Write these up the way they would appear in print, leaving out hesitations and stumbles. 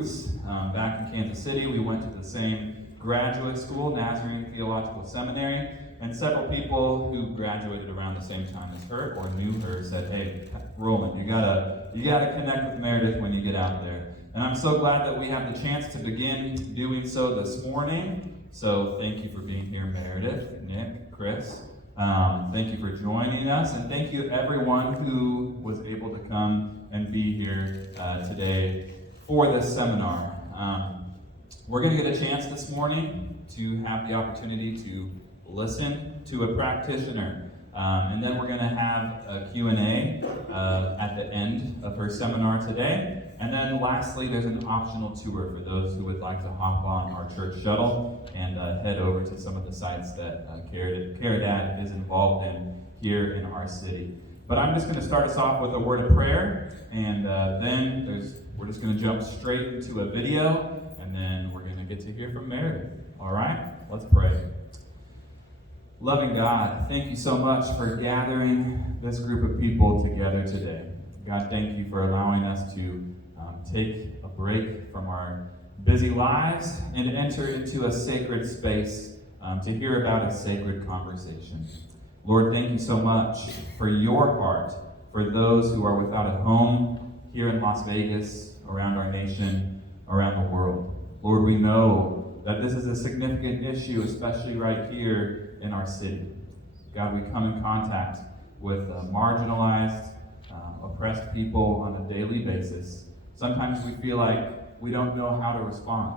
roots. Back in Kansas City, we went to the same graduate school, Nazarene Theological Seminary, and several people who graduated around the same time as her or knew her said, "Hey, Roland, you gotta connect with Meredith when you get out there." And I'm so glad that we have the chance to begin doing so this morning. So thank you for being here, Meredith, Nick, Chris. Thank you for joining us, and thank you everyone who was able to come and be here today for this seminar. We're going to get a chance this morning to have the opportunity to listen to a practitioner, and then we're going to have a Q&A at the end of her seminar today. And then lastly, there's an optional tour for those who would like to hop on our church shuttle and head over to some of the sites that Caridad is involved in here in our city. But I'm just going to start us off with a word of prayer, and then we're just going to jump straight into a video, and then we're going to get to hear from Meredith. All right? Let's pray. Loving God, thank you so much for gathering this group of people together today. God, thank you for allowing us to take a break from our busy lives and enter into a sacred space to hear about a sacred conversation. Lord, thank you so much for your heart for those who are without a home here in Las Vegas, around our nation, around the world. Lord, we know that this is a significant issue, especially right here in our city. God, we come in contact with marginalized, oppressed people on a daily basis. Sometimes we feel like we don't know how to respond.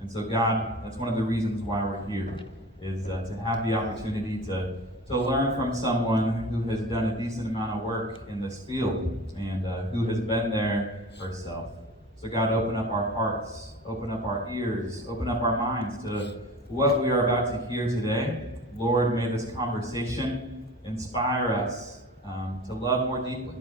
And so God, that's one of the reasons why we're here, is to have the opportunity to learn from someone who has done a decent amount of work in this field and who has been there herself. So God, open up our hearts, open up our ears, open up our minds to what we are about to hear today. Lord, may this conversation inspire us to love more deeply,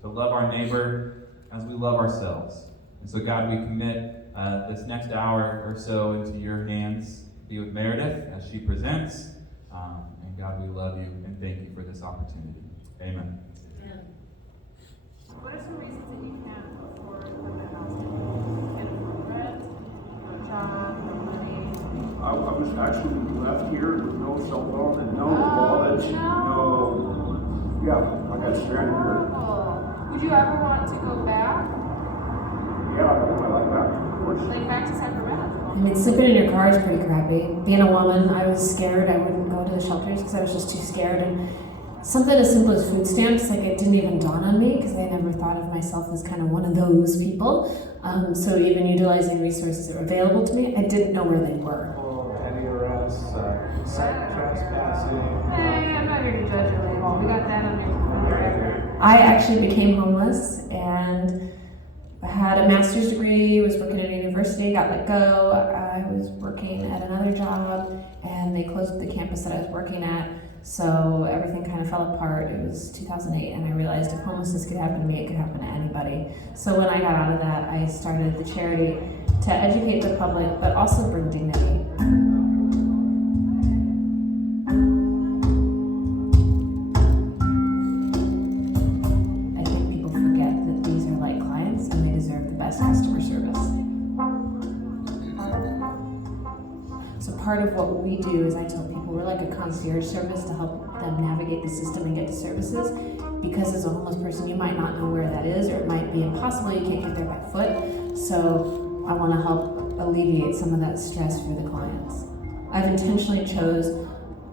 to love our neighbor as we love ourselves. And so God, we commit this next hour or so into your hands. Be with Meredith as she presents. And God, we love you and thank you for this opportunity. Amen. Amen. What are some reasons that you can't afford permanent housing? You can't afford rent, no job, no money? I was actually left here with no cell phone and no wallet, no. Yeah, I got stranded here. Would you ever want to go back? Yeah, I want my life back, of course. Like back to Sacramento? I mean, sleeping in your car is pretty crappy. Being a woman, I was scared. I wouldn't go to the shelters because I was just too scared. And something as simple as food stamps, like it didn't even dawn on me because I never thought of myself as kind of one of those people. So even utilizing resources that were available to me, I didn't know where they were. Petty arrests, trespassing. Hey, I'm not here to judge you anymore. We got that under record. I actually became homeless and I had a master's degree, was working at a university, got let go. I was working at another job and they closed the campus that I was working at. So everything kind of fell apart. It was 2008 and I realized if homelessness could happen to me, it could happen to anybody. So when I got out of that, I started the charity to educate the public, but also bring dignity. Customer service. So part of what we do is I tell people we're like a concierge service to help them navigate the system and get to services, because as a homeless person you might not know where that is, or it might be impossible, you can't get there by foot. So I want to help alleviate some of that stress for the clients. I've intentionally chose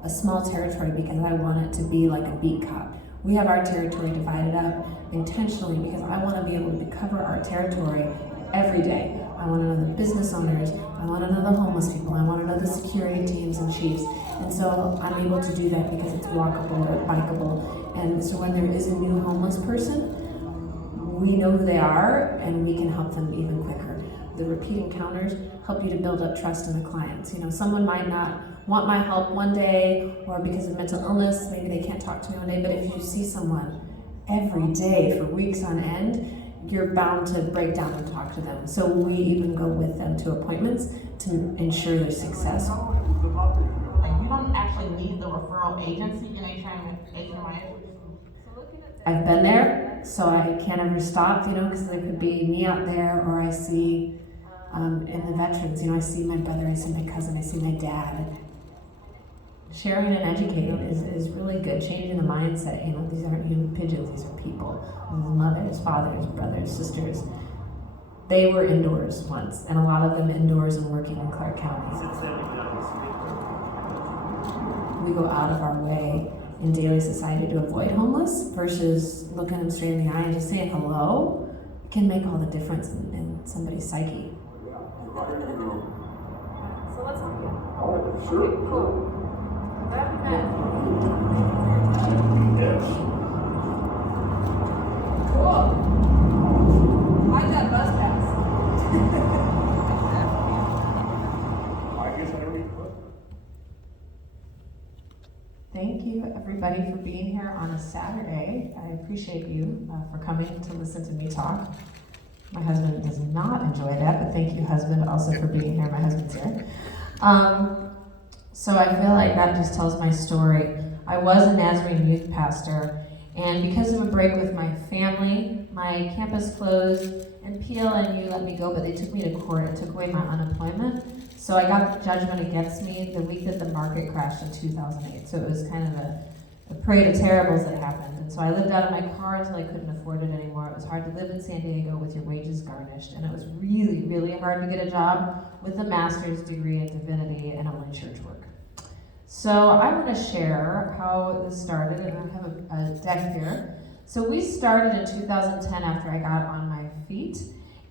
a small territory because I want it to be like a beat cop. We have our territory divided up intentionally because I want to be able to cover our territory every day. I want to know the business owners, I want to know the homeless people, I want to know the security teams and chiefs. And so I'm able to do that because it's walkable or bikeable. And so when there is a new homeless person, we know who they are and we can help them even quicker. The repeat encounters help you to build up trust in the clients. You know, someone might not want my help one day, or because of mental illness, maybe they can't talk to me one day, but if you see someone every day for weeks on end, you're bound to break down and talk to them. So we even go with them to appointments to ensure their success. Like you don't actually need the referral agency in HMI. I've been there, so I can't ever stop, you know, because there could be me out there, or I see And the veterans, I see my brother, I see my cousin, I see my dad. Sharing and educating is really good, changing the mindset. These aren't human pigeons, these are people. These mothers, fathers, brothers, sisters. They were indoors once, and a lot of them indoors and working in Clark County. We go out of our way in daily society to avoid homeless versus looking them straight in the eye and just saying hello. It can make all the difference in somebody's psyche. So let's help you. Oh, sure. Okay, cool. Grab a pen. Yes. Cool. Hide that bus pass. I guess I never even put. Thank you, everybody, for being here on a Saturday. I appreciate you for coming to listen to me talk. My husband does not enjoy that, but thank you, husband, also for being here. My husband's here. So I feel like that just tells my story. I was a Nazarene youth pastor, and because of a break with my family, my campus closed, and PLNU let me go, but they took me to court and took away my unemployment. So I got the judgment against me the week that the market crashed in 2008. So it was kind of a parade of terribles that happened. And so I lived out of my car until I couldn't afford it anymore. It was hard to live in San Diego with your wages garnished. And it was really, really hard to get a job with a master's degree in divinity and only church work. So I want to share how this started, and I have a deck here. So we started in 2010 after I got on my feet.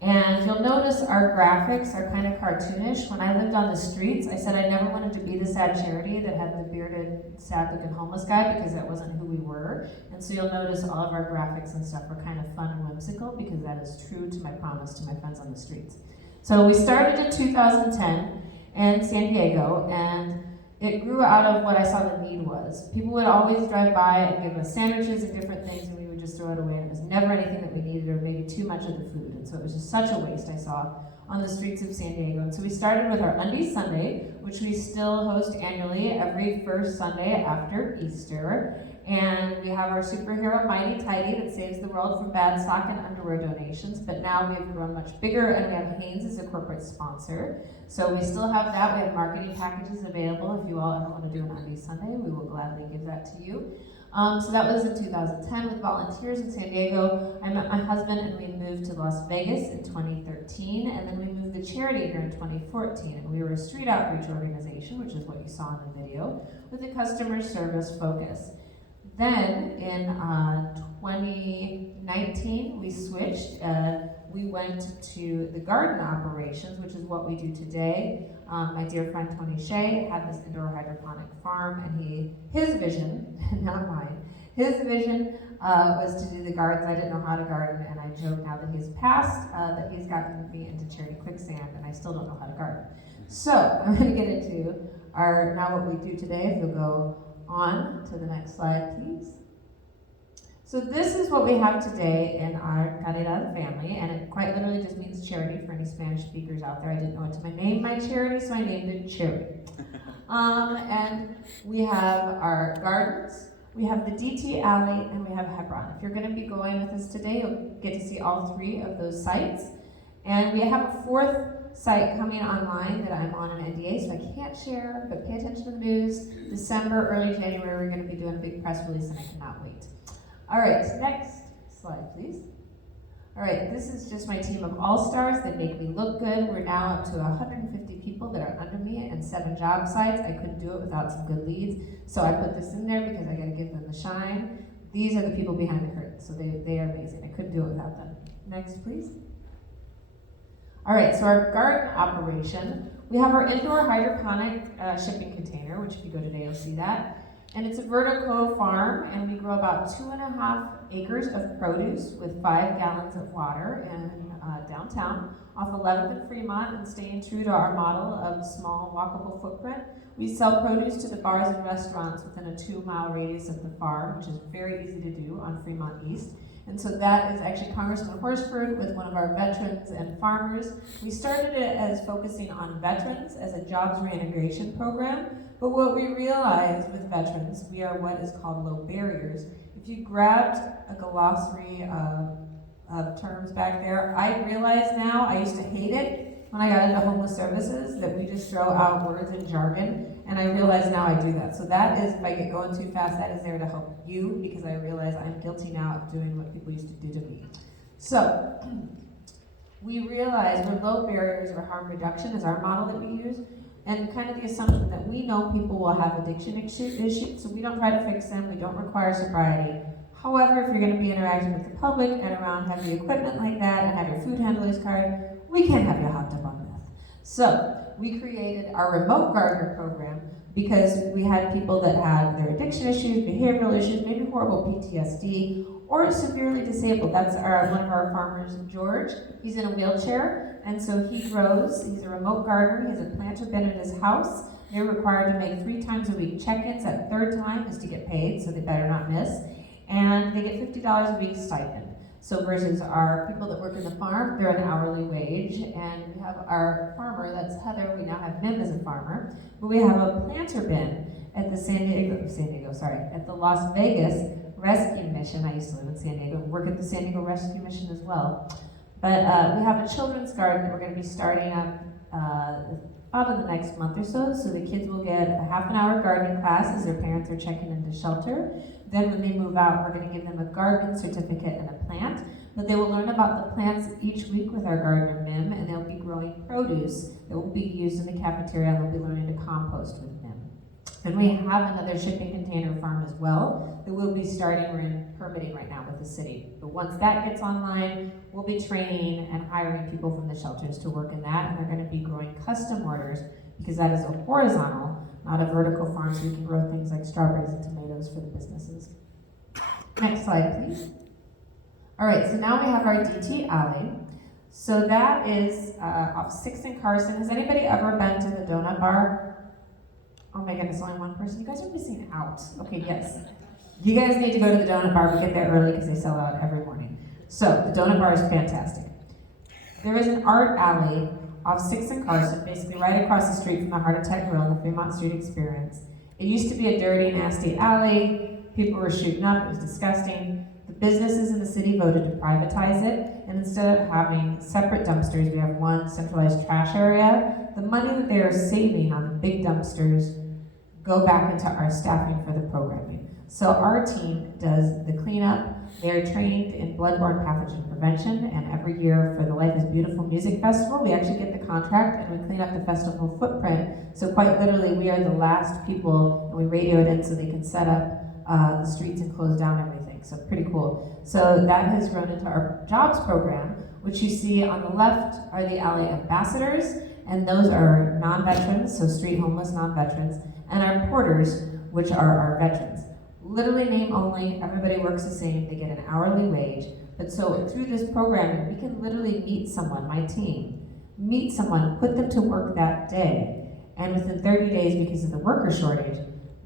And you'll notice our graphics are kind of cartoonish. When I lived on the streets, I said I never wanted to be the sad charity that had the bearded, sad-looking homeless guy because that wasn't who we were. And so you'll notice all of our graphics and stuff are kind of fun and whimsical because that is true to my promise to my friends on the streets. So we started in 2010 in San Diego, and it grew out of what I saw the need was. People would always drive by and give us sandwiches and different things, and we would just throw it away. And it was never anything that we needed or maybe too much of the food. And so it was just such a waste I saw on the streets of San Diego. And so we started with our Undies Sunday, which we still host annually every first Sunday after Easter. And we have our superhero Mighty Tidy that saves the world from bad sock and underwear donations. But now we have grown much bigger, and we have Hanes as a corporate sponsor. So we still have that. We have marketing packages available. If you all ever want to do an Undies Sunday, we will gladly give that to you. So that was in 2010 with volunteers in San Diego. I met my husband and we moved to Las Vegas in 2013, and then we moved the charity here in 2014. And we were a street outreach organization, which is what you saw in the video, with a customer service focus. Then in 2019, we switched. We went to the garden operations, which is what we do today. My dear friend Tony Shea had this indoor hydroponic farm, and his vision, not mine, his vision was to do the gardens. I didn't know how to garden, and I joke now that he's passed that he's gotten me into charity quicksand, and I still don't know how to garden. So I'm going to get into now what we do today. If you'll go on to the next slide, please. So this is what we have today in our Caridad family, and it quite literally just means charity for any Spanish speakers out there. I didn't know what to name my charity, so I named it Charity. And we have our gardens, we have the DT Alley, and we have Hebron. If you're going to be going with us today, you'll get to see all three of those sites. And we have a fourth site coming online that I'm on an NDA, so I can't share, but pay attention to the news. December, early January, we're going to be doing a big press release, and I cannot wait. All right, next slide, please. All right, this is just my team of all-stars that make me look good. We're now up to 150 people that are under me and 7 job sites. I couldn't do it without some good leads, so I put this in there because I got to give them the shine. These are the people behind the curtain, so they are amazing. I couldn't do it without them. Next, please. All right, so our garden operation, we have our indoor hydroponic shipping container, which if you go today, you'll see that. And it's a vertical farm, and we grow about 2.5 acres of produce with 5 gallons of water in downtown off 11th and Fremont, and staying true to our model of small walkable footprint. We sell produce to the bars and restaurants within a 2-mile radius of the farm, which is very easy to do on Fremont East. And so that is actually Congressman Horsford with one of our veterans and farmers. We started it as focusing on veterans as a jobs reintegration program, but what we realized with veterans, we are what is called low barriers. If you grabbed a glossary of terms back there, I realize now, I used to hate it, when I got into homeless services that we just throw out words and jargon, and I realize now I do that. So that is, if I get going too fast, that is there to help you, because I realize I'm guilty now of doing what people used to do to me. So, we realize we're low barriers of harm reduction is our model that we use, and kind of the assumption that we know people will have addiction issues, so we don't try to fix them, we don't require sobriety. However, if you're going to be interacting with the public and around heavy equipment like that and have your food handler's card, we can't have you hopped up on meth. So, we created our remote gardener program because we had people that had their addiction issues, behavioral issues, maybe horrible PTSD, or severely disabled. That's one of our farmers, George. He's in a wheelchair, and so he grows. He's a remote gardener. He has a planter bin in his house. They're required to make 3 times a week check-ins. That 3rd time is to get paid, so they better not miss. And they get $50 a week stipend. So versus our people that work in the farm, they're an hourly wage. And we have our farmer, that's Heather. We now have Mim as a farmer. But we have a planter bin at the at the Las Vegas Rescue Mission. I used to live in San Diego, work at the San Diego Rescue Mission as well. But we have a children's garden that we're going to be starting up probably the next month or so. So the kids will get a half-an-hour gardening class as their parents are checking into shelter. Then when they move out, we're going to give them a gardening certificate and a plant. But they will learn about the plants each week with our gardener, Mim, and they'll be growing produce that will be used in the cafeteria, and they'll be learning to compost with Mim. And we have another shipping container farm as well that we'll be starting. We're in permitting right now with the city. But once that gets online, we'll be training and hiring people from the shelters to work in that, and they're going to be growing custom orders because that is a horizontal, not a vertical farm, so we can grow things like strawberries and tomatoes for the businesses. Next slide, please. All right, so now we have our DT Alley. So that is off 6th and Carson. Has anybody ever been to the donut bar? Oh my goodness, only one person. You guys are missing out. Okay, yes. You guys need to go to the donut bar. We get there early because they sell out every morning. So the donut bar is fantastic. There is an art alley off 6th and Carson, basically right across the street from the Heart Attack Grill and the Fremont Street Experience. It used to be a dirty, nasty alley. People were shooting up. It was disgusting. The businesses in the city voted to privatize it, and instead of having separate dumpsters, we have one centralized trash area. The money that they are saving on the big dumpsters go back into our staffing for the programming. So our team does the cleanup. They're trained in bloodborne pathogen prevention, and every year for the Life is Beautiful Music Festival, we actually get the contract and we clean up the festival footprint. So quite literally, we are the last people, and we radio it in so they can set up the streets and close down everything. So pretty cool. So that has grown into our jobs program, which you see on the left are the alley ambassadors, and those are non-veterans, so street homeless non-veterans, and our porters, which are our veterans. Literally name only, everybody works the same, they get an hourly wage. But so through this program, we can literally meet someone, my team, meet someone, put them to work that day, and within 30 days, because of the worker shortage,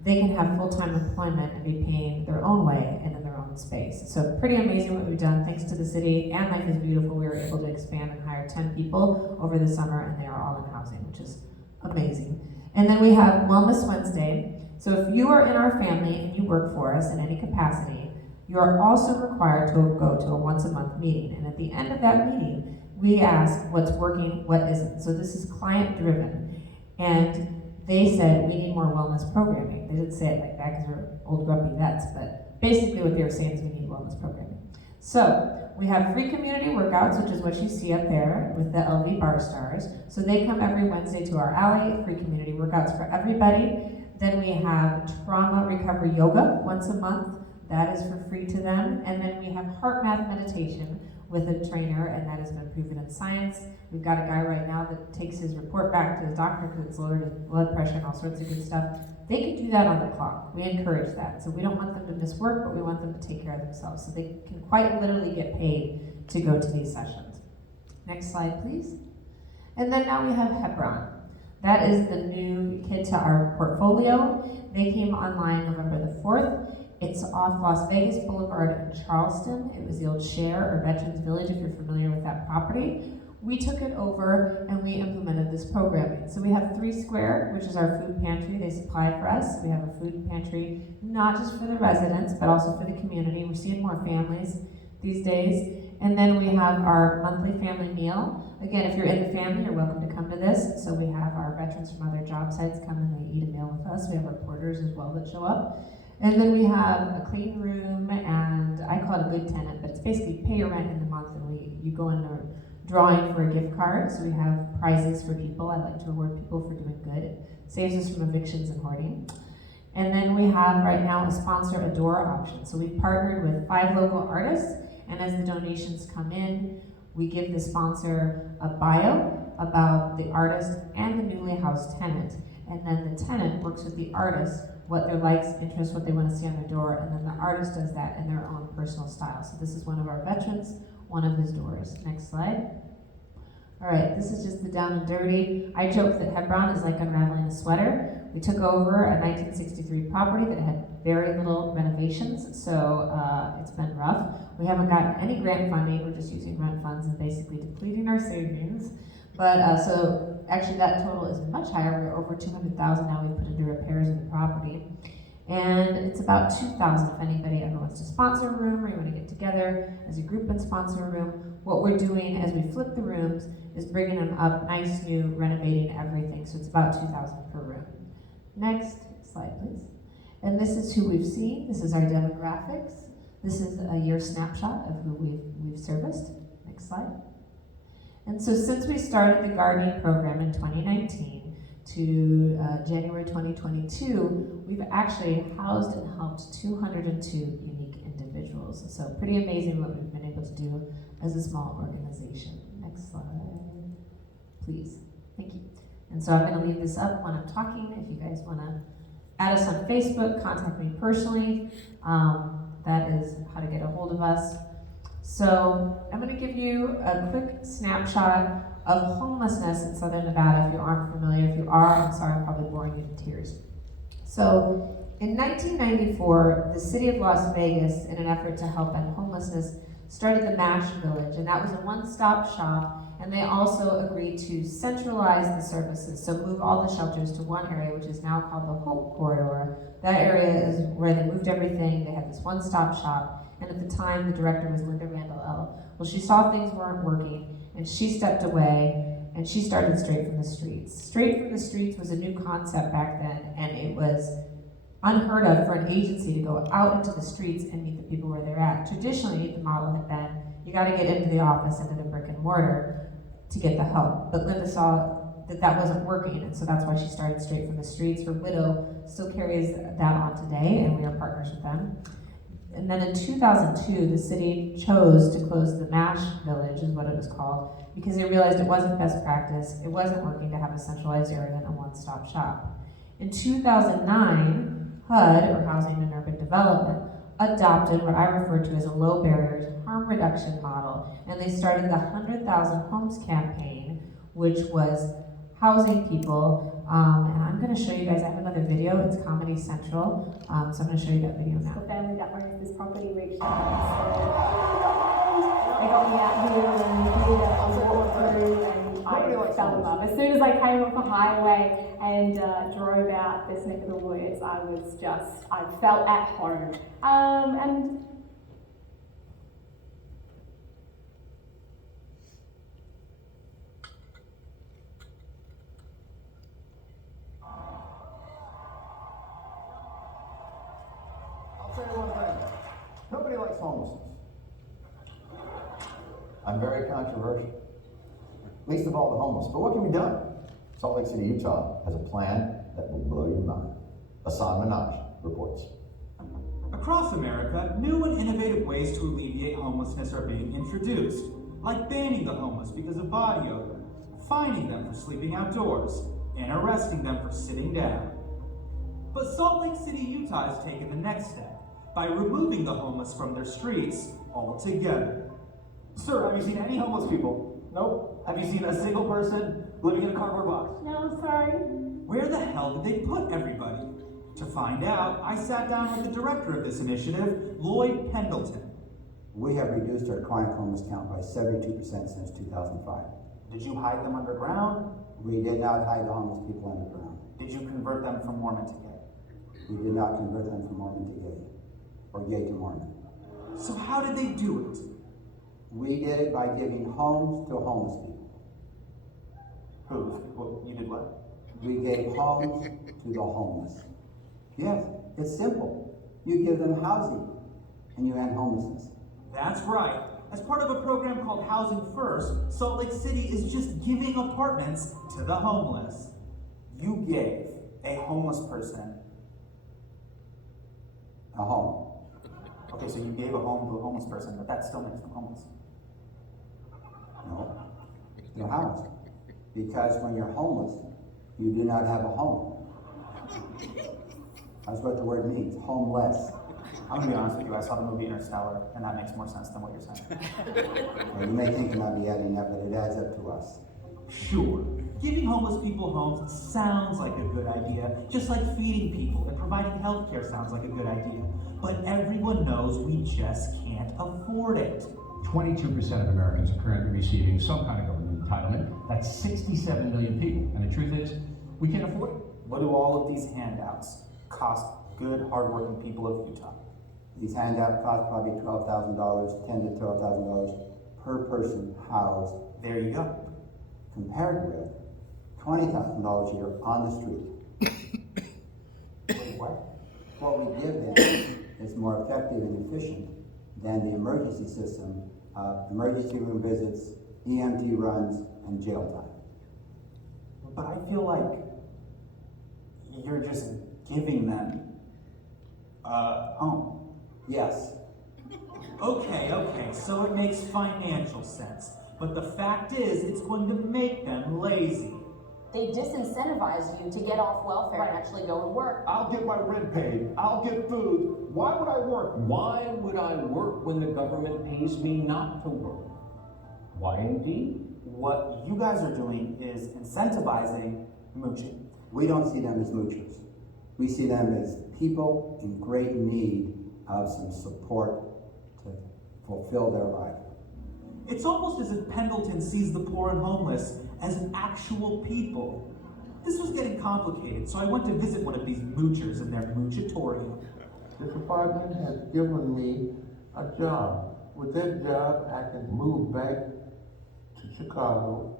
they can have full-time employment and be paying their own way and in their own space. So pretty amazing what we've done. Thanks to the city and Life is Beautiful, we were able to expand and hire 10 people over the summer, and they are all in housing, which is amazing. And then we have Wellness Wednesday. So if you are in our family and you work for us in any capacity, you are also required to go to a once-a-month meeting. And at the end of that meeting, we ask what's working, what isn't. So this is client-driven. And they said, we need more wellness programming. They didn't say it like that because we're old grumpy vets, but basically what they were saying is we need wellness programming. So we have free community workouts, which is what you see up there with the LV bar stars. So they come every Wednesday to our alley, free community workouts for everybody. Then we have trauma recovery yoga once a month. That is for free to them. And then we have heart math meditation with a trainer, and that has been proven in science. We've got a guy right now that takes his report back to his doctor because it's lowered his blood pressure and all sorts of good stuff. They can do that on the clock. We encourage that. So we don't want them to miss work, but we want them to take care of themselves. So they can quite literally get paid to go to these sessions. Next slide, please. And then now we have Hebron. That is the new kid to our portfolio. They came online November the 4th. It's off Las Vegas Boulevard in Charleston. It was the old Share or Veterans Village, if you're familiar with that property. We took it over and we implemented this programming. So we have 3 Square, which is our food pantry. They supply for us. We have a food pantry, not just for the residents, but also for the community. We're seeing more families these days. And then we have our monthly family meal, Again, if you're in the family, you're welcome to come to this. So we have our veterans from other job sites come and they eat a meal with us. We have reporters as well that show up. And then we have a clean room, and I call it a good tenant, but it's basically pay your rent in the month, and you go in a drawing for a gift card. So we have prizes for people. I like to reward people for doing good. It saves us from evictions and hoarding. And then we have right now a sponsor a door option. So we've partnered with 5 local artists, and as the donations come in, we give the sponsor a bio about the artist and the newly housed tenant. And then the tenant works with the artist, what their likes, interests, what they want to see on their door, and then the artist does that in their own personal style. So this is one of our veterans, one of his doors. Next slide. All right, this is just the down and dirty. I joke that Hebron is like unraveling a sweater. We took over a 1963 property that had very little renovations, so it's been rough. We haven't gotten any grant funding. We're just using rent funds and basically depleting our savings. But so actually that total is much higher. We're over 200,000 now we've put into repairs of the property. And it's about 2,000 if anybody ever wants to sponsor a room or you want to get together as a group and sponsor a room. What we're doing as we flip the rooms is bringing them up nice, new, renovating everything. So it's about 2,000 per room. Next slide, please. And this is who we've seen. This is our demographics. This is a year snapshot of who we've serviced. Next slide. And so since we started the gardening program in 2019 to January 2022, we've actually housed and helped 202 unique individuals. So pretty amazing what we've been able to do as a small organization. Next slide, please. Thank you. And so I'm going to leave this up when I'm talking. If you guys want to add us on Facebook, contact me personally. That is how to get a hold of us. So I'm going to give you a quick snapshot of homelessness in Southern Nevada if you aren't familiar. If you are, I'm sorry, I'm probably boring you to tears. So in 1994, the city of Las Vegas, in an effort to help end homelessness, started the MASH Village, and that was a one-stop shop, and they also agreed to centralize the services, so move all the shelters to one area, which is now called the Hope Corridor. That area is where they moved everything. They had this one-stop shop, and at the time, the director was Linda Randall L. Well, she saw things weren't working, and she stepped away, and she started Straight from the Streets. Straight from the Streets was a new concept back then, and it was unheard of for an agency to go out into the streets and meet the people where they're at. Traditionally, the model had been, you gotta get into the office, into the brick and mortar to get the help. But Linda saw that that wasn't working, and so that's why she started Straight from the Streets. Her widow still carries that on today, and we are partners with them. And then in 2002, the city chose to close the MASH Village, is what it was called, because they realized it wasn't best practice, it wasn't working to have a centralized area and a one-stop shop. In 2009, HUD, or Housing and Urban Development, adopted what I refer to as a low barriers harm reduction model, and they started the 100,000 Homes campaign, which was housing people, and I'm going to show you guys, I have another video, it's Comedy Central, so I'm going to show you that video now. The family that owns this property reached out and said, they got me out here and did a walk through, and I fell in love. As soon as I came off the highway and drove out this neck of the woods, I felt at home. And I'll tell you one thing, nobody likes homelessness. I'm very controversial, least of all the homeless, but what can be done? Salt Lake City, Utah has a plan that will blow your mind. Hassan Minaj reports. Across America, new and innovative ways to alleviate homelessness are being introduced, like banning the homeless because of body odor, fining them for sleeping outdoors, and arresting them for sitting down. But Salt Lake City, Utah has taken the next step by removing the homeless from their streets altogether. Sir, have you seen any homeless people? Nope. Have you seen a single person living in a cardboard box? no, sorry. Where the hell did they put everybody? To find out, I sat down with the director of this initiative, Lloyd Pendleton. We have reduced our chronic homeless count by 72% since 2005. Did you hide them underground? We did not hide the homeless people underground. Did you convert them from Mormon to gay? We did not convert them from Mormon to gay, or gay to Mormon. So how did they do it? We did it by giving homes to homeless people. Well, you did what? We gave homes to the homeless. Yes, it's simple. You give them housing and you end homelessness. That's right. As part of a program called Housing First, Salt Lake City is just giving apartments to the homeless. You gave a homeless person. A home. Okay, so you gave a home to a homeless person, but that still makes them homeless. No, you're housed. Because when you're homeless, you do not have a home. That's what the word means, homeless. I'm gonna be honest with you, I saw the movie Interstellar, and that makes more sense than what you're saying. Well, you may think it might be adding up, but it adds up to us. Sure, giving homeless people homes sounds like a good idea, just like feeding people and providing health care sounds like a good idea. But everyone knows we just can't afford it. 22% of Americans are currently receiving some kind of government entitlement. That's 67 million people. And the truth is, we can't afford it. What do all of these handouts cost good, hardworking people of Utah? These handouts cost probably $12,000, $10,000 to $12,000 per person housed. There you go. Compared with $20,000 a year on the street. Wait, what? What we give them is more effective and efficient than the emergency system, emergency room visits, EMT runs, and jail time. But I feel like you're just giving them a home. Yes. Okay, so it makes financial sense. But the fact is, it's going to make them lazy. They disincentivize you to get off welfare and actually go to work. I'll get my rent paid. I'll get food. Why would I work? Why would I work when the government pays me not to work? Why indeed? What you guys are doing is incentivizing mooching. We don't see them as moochers. We see them as people in great need of some support to fulfill their life. It's almost as if Pendleton sees the poor and homeless as actual people. This was getting complicated, so I went to visit one of these moochers in their moochatorium. This apartment has given me a job. With that job, I can move back to Chicago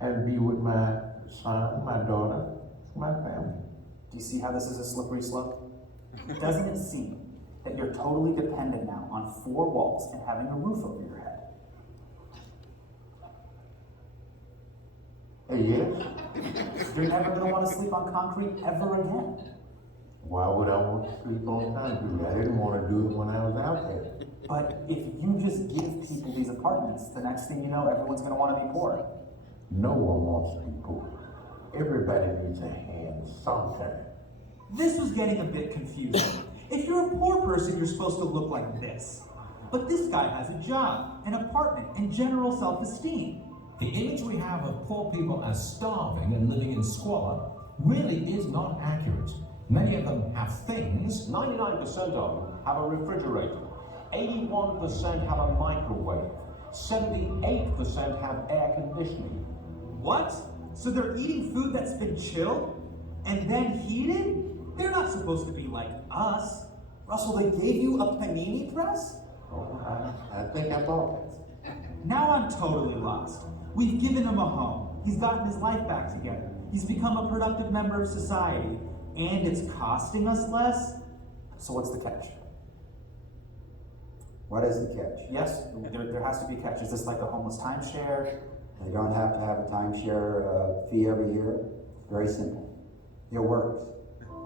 and be with my son, my daughter, my family. Do you see how this is a slippery slope? Doesn't it seem that you're totally dependent now on four walls and having a roof over your head? Yes. You're never going to want to sleep on concrete ever again. Why would I want to sleep on concrete? I didn't want to do it when I was out there. But if you just give people these apartments, the next thing you know, everyone's going to want to be poor. No one wants to be poor. Everybody needs a hand sometime. This was getting a bit confusing. If you're a poor person, you're supposed to look like this. But this guy has a job, an apartment, and general self-esteem. The image we have of poor people as starving and living in squalor really is not accurate. Many of them have things. 99% of them have a refrigerator. 81% have a microwave. 78% have air conditioning. What? So they're eating food that's been chilled and then heated? They're not supposed to be like us. Russell, they gave you a panini press? Oh, I think I bought that. Now I'm totally lost. We've given him a home. He's gotten his life back together. He's become a productive member of society. And it's costing us less? So what's the catch? What is the catch? Yes, there has to be a catch. Is this like a homeless timeshare? They don't have to have a timeshare fee every year. Very simple. It works.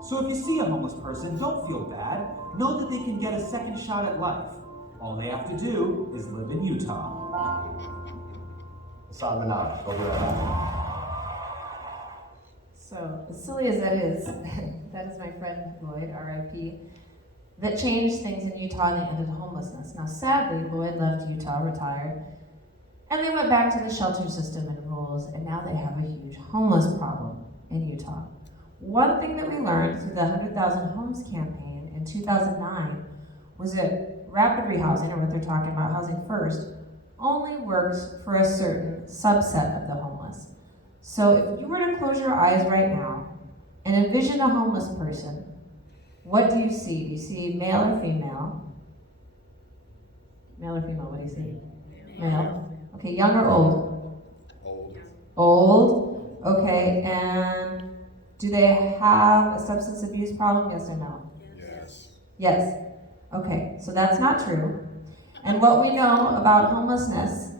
So if you see a homeless person, don't feel bad. Know that they can get a second shot at life. All they have to do is live in Utah. Hassan Minaj, over there. So, as silly as that is, that is my friend Lloyd, RIP, that changed things in Utah and they ended homelessness. Now, sadly, Lloyd left Utah, retired, and they went back to the shelter system and rules, and now they have a huge homeless problem in Utah. One thing that we learned through the 100,000 Homes campaign in 2009 was that rapid rehousing, or what they're talking about, housing first, only works for a certain subset of the homeless. So if you were to close your eyes right now and envision a homeless person, what do you see? Do you see male or female? Male or female, what do you see? Male. Okay, young or old? Old. Do they have a substance abuse problem? Yes or no? Yes. Yes. Okay, so that's not true. And what we know about homelessness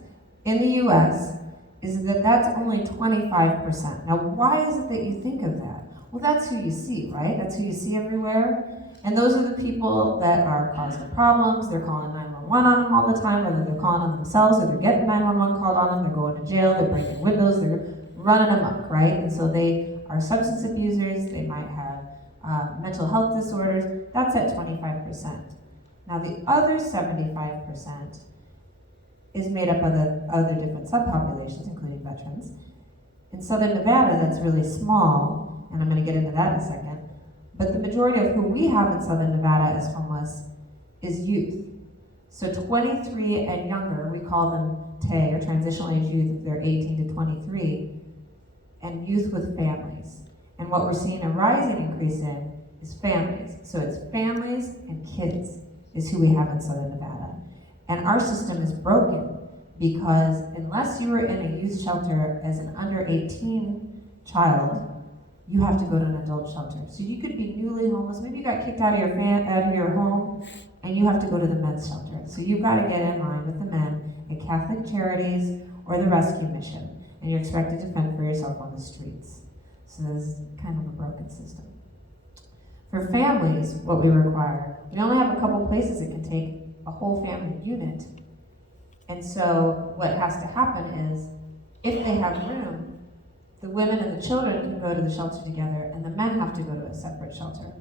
in the US is that that's only 25%. Now, why is it that you think of that? Well, that's who you see, right? That's who you see everywhere. And those are the people that are causing problems. They're calling 911 on them all the time, whether they're calling on themselves or they're getting 911 called on them, they're going to jail, they're breaking windows, they're running amok, right? And so they are substance abusers, they might have mental health disorders. That's at 25%. Now, the other 75% is made up of the other different subpopulations, including veterans. In Southern Nevada, that's really small, and I'm going to get into that in a second. But the majority of who we have in Southern Nevada as homeless is youth. So 23 and younger, we call them TAY, or transitional age youth, if they're 18 to 23, and youth with families. And what we're seeing a rising increase in is families. So it's families and kids is who we have in Southern Nevada. And our system is broken because unless you were in a youth shelter as an under 18 child, you have to go to an adult shelter. So you could be newly homeless. Maybe you got kicked out of your home, and you have to go to the men's shelter. So you've got to get in line with the men at Catholic Charities or the Rescue Mission, and you're expected to fend for yourself on the streets. So this is kind of a broken system. For families, what we require, we only have a couple places that can take a whole family unit. And so what has to happen is, if they have room, the women and the children can go to the shelter together, and the men have to go to a separate shelter.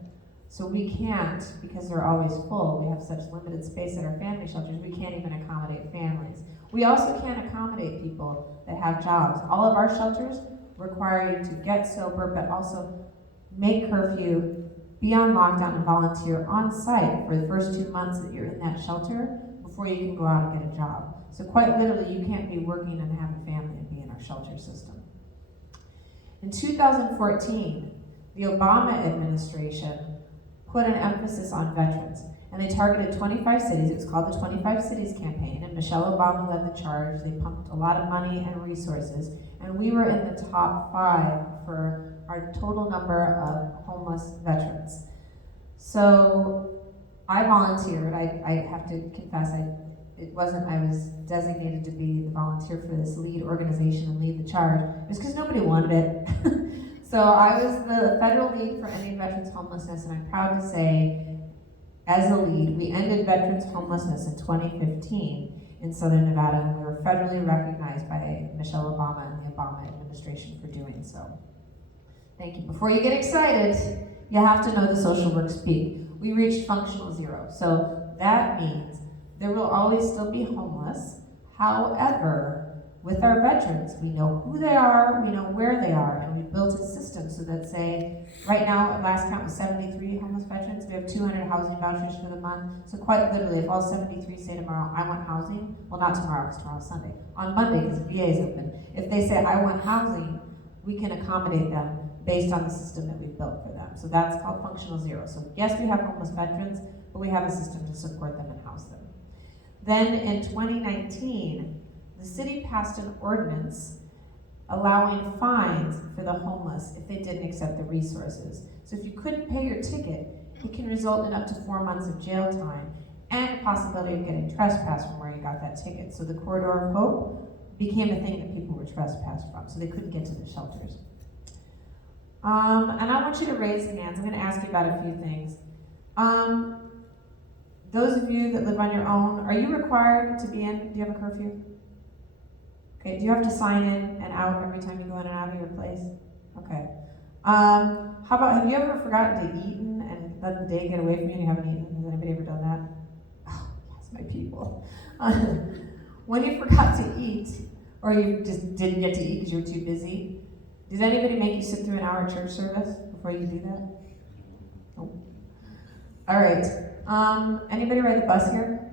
So we can't, because they're always full, we have such limited space at our family shelters, we can't even accommodate families. We also can't accommodate people that have jobs. All of our shelters require you to get sober, but also make curfew, be on lockdown, and volunteer on site for the first 2 months that you're in that shelter before you can go out and get a job. So quite literally, you can't be working and have a family and be in our shelter system. In 2014, the Obama administration put an emphasis on veterans, and they targeted 25 cities. It was called the 25 Cities Campaign, and Michelle Obama led the charge. They pumped a lot of money and resources, and we were in the top 5 for our total number of homeless veterans. So I volunteered. I have to confess, I was designated to be the volunteer for this lead organization and lead the charge. It was because nobody wanted it. So I was the federal lead for ending veterans homelessness, and I'm proud to say, as a lead, we ended veterans homelessness in 2015 in Southern Nevada, and we were federally recognized by Michelle Obama and the Obama administration for doing so. Thank you. Before you get excited, you have to know the social work speak. We reached functional zero. So that means there will always still be homeless. However, with our veterans, we know who they are, we know where they are, and we built a system so that, say, right now, at last count was 73 homeless veterans. We have 200 housing vouchers for the month. So quite literally, if all 73 say tomorrow, I want housing, well, not tomorrow, because tomorrow's Sunday. On Monday, because VA is open, if they say, I want housing, we can accommodate them based on the system that we've built for them. So that's called functional zero. So yes, we have homeless veterans, but we have a system to support them and house them. Then in 2019, the city passed an ordinance allowing fines for the homeless if they didn't accept the resources. So if you couldn't pay your ticket, it can result in up to 4 months of jail time and the possibility of getting trespassed from where you got that ticket. So the corridor of hope became a thing that people were trespassed from, so they couldn't get to the shelters. And I want you to raise hands. I'm going to ask you about a few things. Those of you that live on your own, are you required to be in? Do you have a curfew? Okay, do you have to sign in and out every time you go in and out of your place? Okay. How about, have you ever forgotten to eat and let the day get away from you and you haven't eaten? Has anybody ever done that? Oh, yes, my people. When you forgot to eat, or you just didn't get to eat because you were too busy, did anybody make you sit through an hour church service before you do that? Nope. All right. Anybody ride the bus here?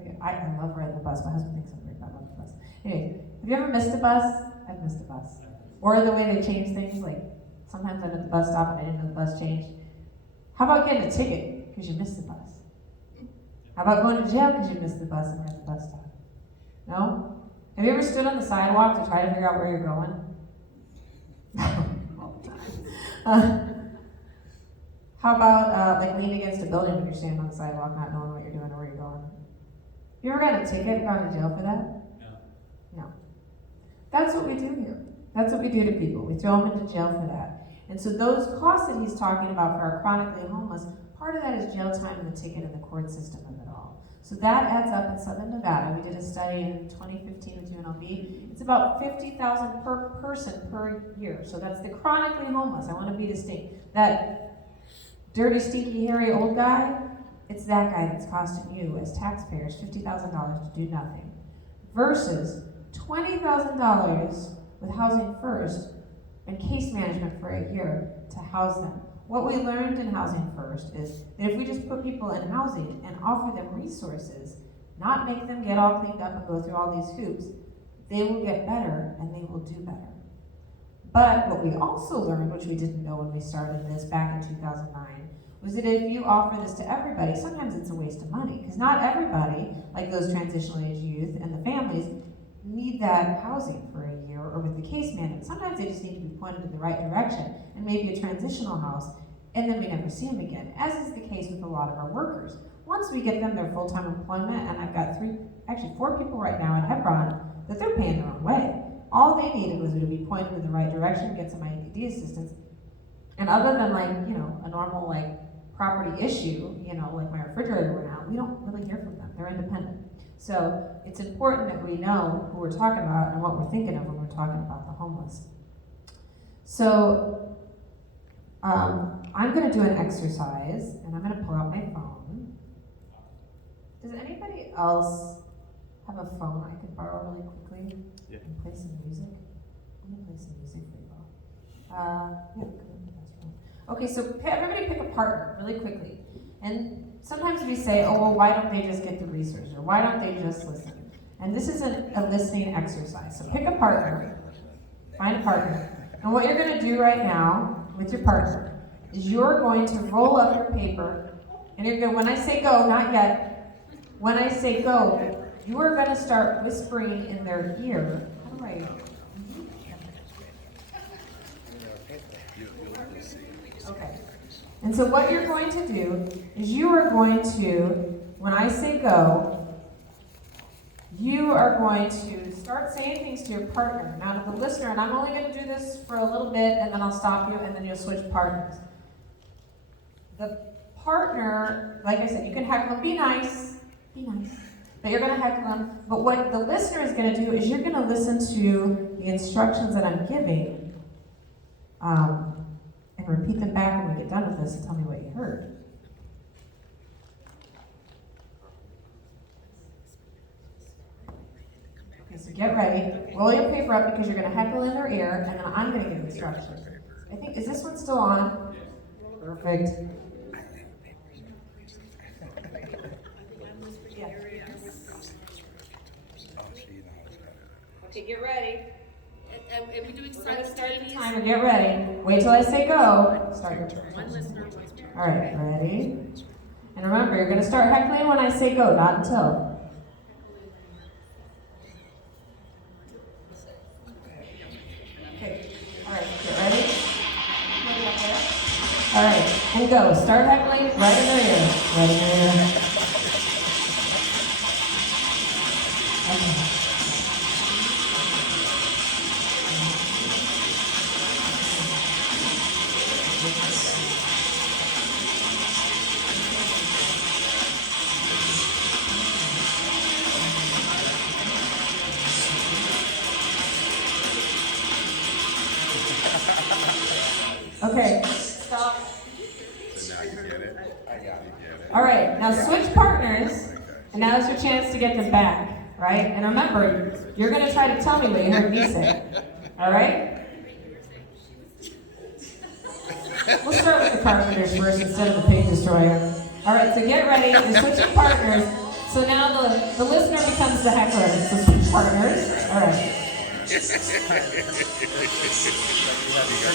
Okay. I love riding the bus. My husband thinks I'm weird, but I love the bus. Anyway, have you ever missed a bus? I've missed a bus. Or the way they change things, like sometimes I'm at the bus stop and I didn't know the bus changed. How about getting a ticket because you missed the bus? How about going to jail because you missed the bus and were at the bus stop? No? Have you ever stood on the sidewalk to try to figure out where you're going? All the time. How about like lean against a building when you're standing on the sidewalk, not knowing what you're doing or where you're going? You ever got a ticket and gone to jail for that? No. That's what we do here. That's what we do to people. We throw them into jail for that. And so those costs that he's talking about for our chronically homeless, part of that is jail time and the ticket and the court system of it all. So that adds up in Southern Nevada. We did a study in 2015 with UNLV. It's about $50,000 per person per year. So that's the chronically homeless. I want to be distinct. That dirty, stinky, hairy old guy, it's that guy that's costing you as taxpayers $50,000 to do nothing. Versus $20,000 with Housing First and case management for a year to house them. What we learned in Housing First is that if we just put people in housing and offer them resources, not make them get all cleaned up and go through all these hoops, they will get better and they will do better. But what we also learned, which we didn't know when we started this back in 2009, was that if you offer this to everybody, sometimes it's a waste of money, because not everybody, like those transitional age youth and the families, need that housing for a year or with the case management. Sometimes they just need to be pointed in the right direction and maybe a transitional house, and then we never see them again, as is the case with a lot of our workers. Once we get them their full-time employment, and I've got 4 people right now in Hebron that they're paying their own way. All they needed was to be pointed in the right direction, get some IDD assistance, and other than a normal property issue, like my refrigerator went out, we don't really hear from them. They're independent. So it's important that we know who we're talking about and what we're thinking of when we're talking about the homeless. So I'm going to do an exercise, and I'm going to pull out my phone. Does anybody else have a phone I could borrow really quickly? Yeah. And play some music? I'm going to play some music for you all. Yeah, come on, that's fine. Okay, so everybody pick a partner really quickly. And sometimes we say, oh, well, why don't they just get the resources? Or why don't they just listen? And this is a listening exercise. So pick a partner, find a partner. And what you're going to do right now with your partner is you're going to roll up your paper, and you're going, when I say go, not yet, when I say go, you are going to start whispering in their ear. How do I? Okay. And so what you're going to do is you are going to, when I say go, you are going to start saying things to your partner. Now to the listener, and I'm only going to do this for a little bit, and then I'll stop you, and then you'll switch partners. The partner, like I said, you can heckle them, be nice, but you're going to heckle them. But what the listener is going to do is you're going to listen to the instructions that I'm giving, and repeat them back when we get done with this and tell me what you heard. Okay, so get ready. Roll your paper up because you're going to heckle in their ear, and then I'm going to give instructions. I think, is this one still on? Perfect. Yeah. Okay, get ready. Are we doing We're going to start the simultaneous? timer. Get ready. Wait till I say go. Start your turn. One listener, one turn. All right, ready? And remember, you're going to start heckling when I say go, not until. Okay. All right, get ready? All right, and go. Start heckling right in their ear. Right in their ear. Okay. Okay, stop. So now you get it? I got it. All right, now switch partners, and now it's your chance to get them back, right? And remember, you're going to try to tell me what you heard me say, all right? We'll start with the carpenters first instead of the pig destroyer. All right, so get ready, you're switching partners. So now the listener becomes the heckler. So switch partners, all right.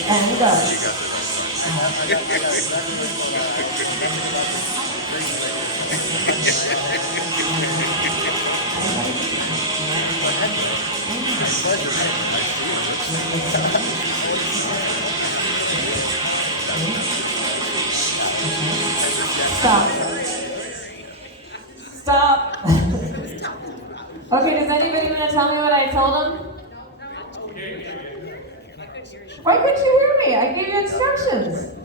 And go. gonna tell me what I told him? Why couldn't you hear me? I gave you instructions.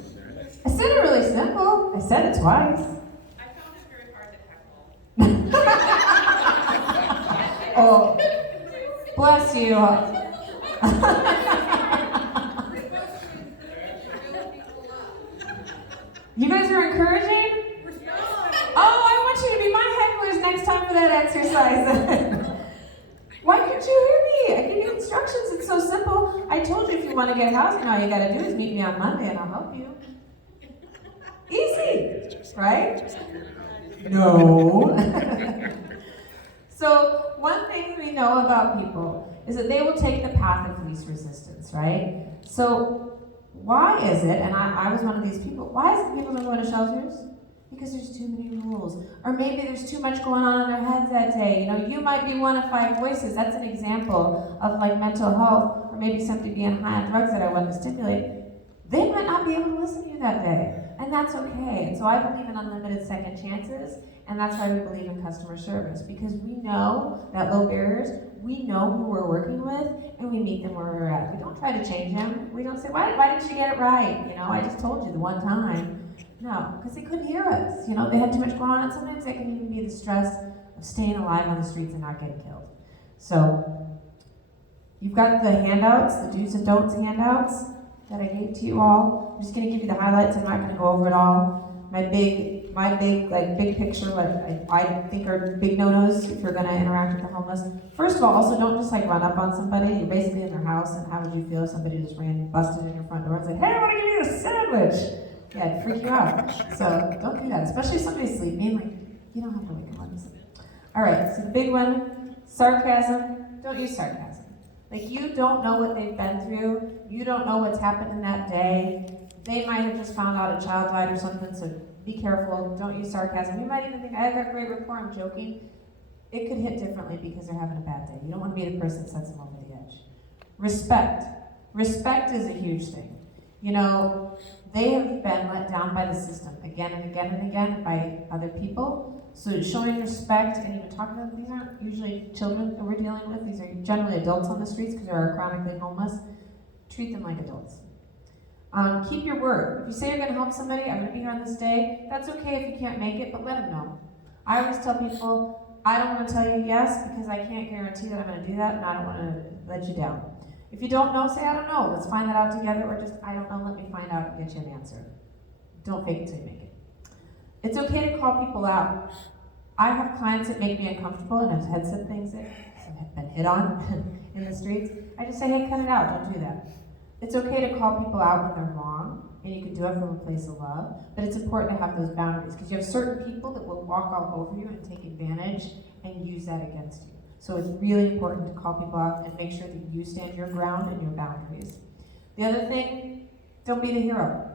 I said it really simple. I said it twice. Oh, bless you. You guys are encouraging? Oh, I want you to be my hecklers next time for that exercise. Why couldn't you hear me? I gave you instructions. It's so simple. I told you if you want to get housing, all you got to do is meet me on Monday and I'll help you. Easy, right? No. So one thing we know about people is that they will take the path of least resistance, right? So why is it, and I was one of these people, why is it people don't go into shelters? Because there's too many rules. Or maybe there's too much going on in their heads that day. You know, you might be one of 5 voices. That's an example of like mental health, or maybe somebody being high on drugs that I want to stimulate. They might not be able to listen to you that day. And that's okay. And so I believe in unlimited second chances, and that's why we believe in customer service. Because we know that low barriers, we know who we're working with, and we meet them where we're at. We don't try to change them. We don't say, why didn't you get it right? You know, I just told you the one time. No, because they couldn't hear us. You know, they had too much going on, and sometimes it can even be the stress of staying alive on the streets and not getting killed. So, you've got the handouts, the do's and don'ts handouts that I gave to you all. I'm just going to give you the highlights. I'm not going to go over it all. My big picture, what I think are big no-nos if you're going to interact with the homeless. First of all, also don't just like run up on somebody. You're basically in their house, and how would you feel if somebody just busted in your front door and said, hey, I want to give you a sandwich? Yeah, it'd freak you out. So don't do that, especially if somebody's sleeping. Like, you don't have to wake them up. All right, so the big one, sarcasm. Don't use sarcasm. Like, you don't know what they've been through. You don't know what's happened in that day. They might have just found out a child died or something, so be careful. Don't use sarcasm. You might even think, I got great rapport, I'm joking. It could hit differently because they're having a bad day. You don't want to be the person that sets them over the edge. Respect. Respect is a huge thing. You know, they have been let down by the system again and again and again by other people. So showing respect and even talking to them, these aren't usually children that we're dealing with. These are generally adults on the streets because they're chronically homeless. Treat them like adults. Keep your word. If you say you're going to help somebody, I'm going to be here on this day, that's okay if you can't make it, but let them know. I always tell people, I don't want to tell you yes because I can't guarantee that I'm going to do that, and I don't want to let you down. If you don't know, say, I don't know. Let's find that out together, or just, I don't know, let me find out and get you an answer. Don't fake it till you make it. It's okay to call people out. I have clients that make me uncomfortable and have said things that have been hit on in the streets. I just say, hey, cut it out, don't do that. It's okay to call people out when they're wrong, and you can do it from a place of love, but it's important to have those boundaries, because you have certain people that will walk all over you and take advantage and use that against you. So it's really important to call people out and make sure that you stand your ground and your boundaries. The other thing, don't be the hero.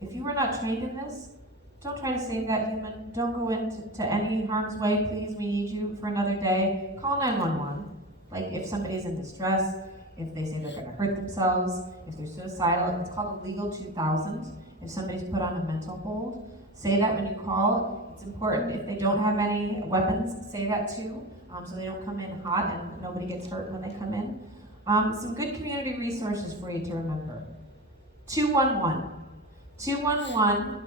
If you were not trained in this, don't try to save that human. Don't go into any harm's way. Please, we need you for another day. Call 911. Like if somebody's in distress, if they say they're going to hurt themselves, if they're suicidal, it's called a legal 2000. If somebody's put on a mental hold, say that when you call. It's important. If they don't have any weapons, say that too, so they don't come in hot and nobody gets hurt when they come in. Some good community resources for you to remember. 211. 211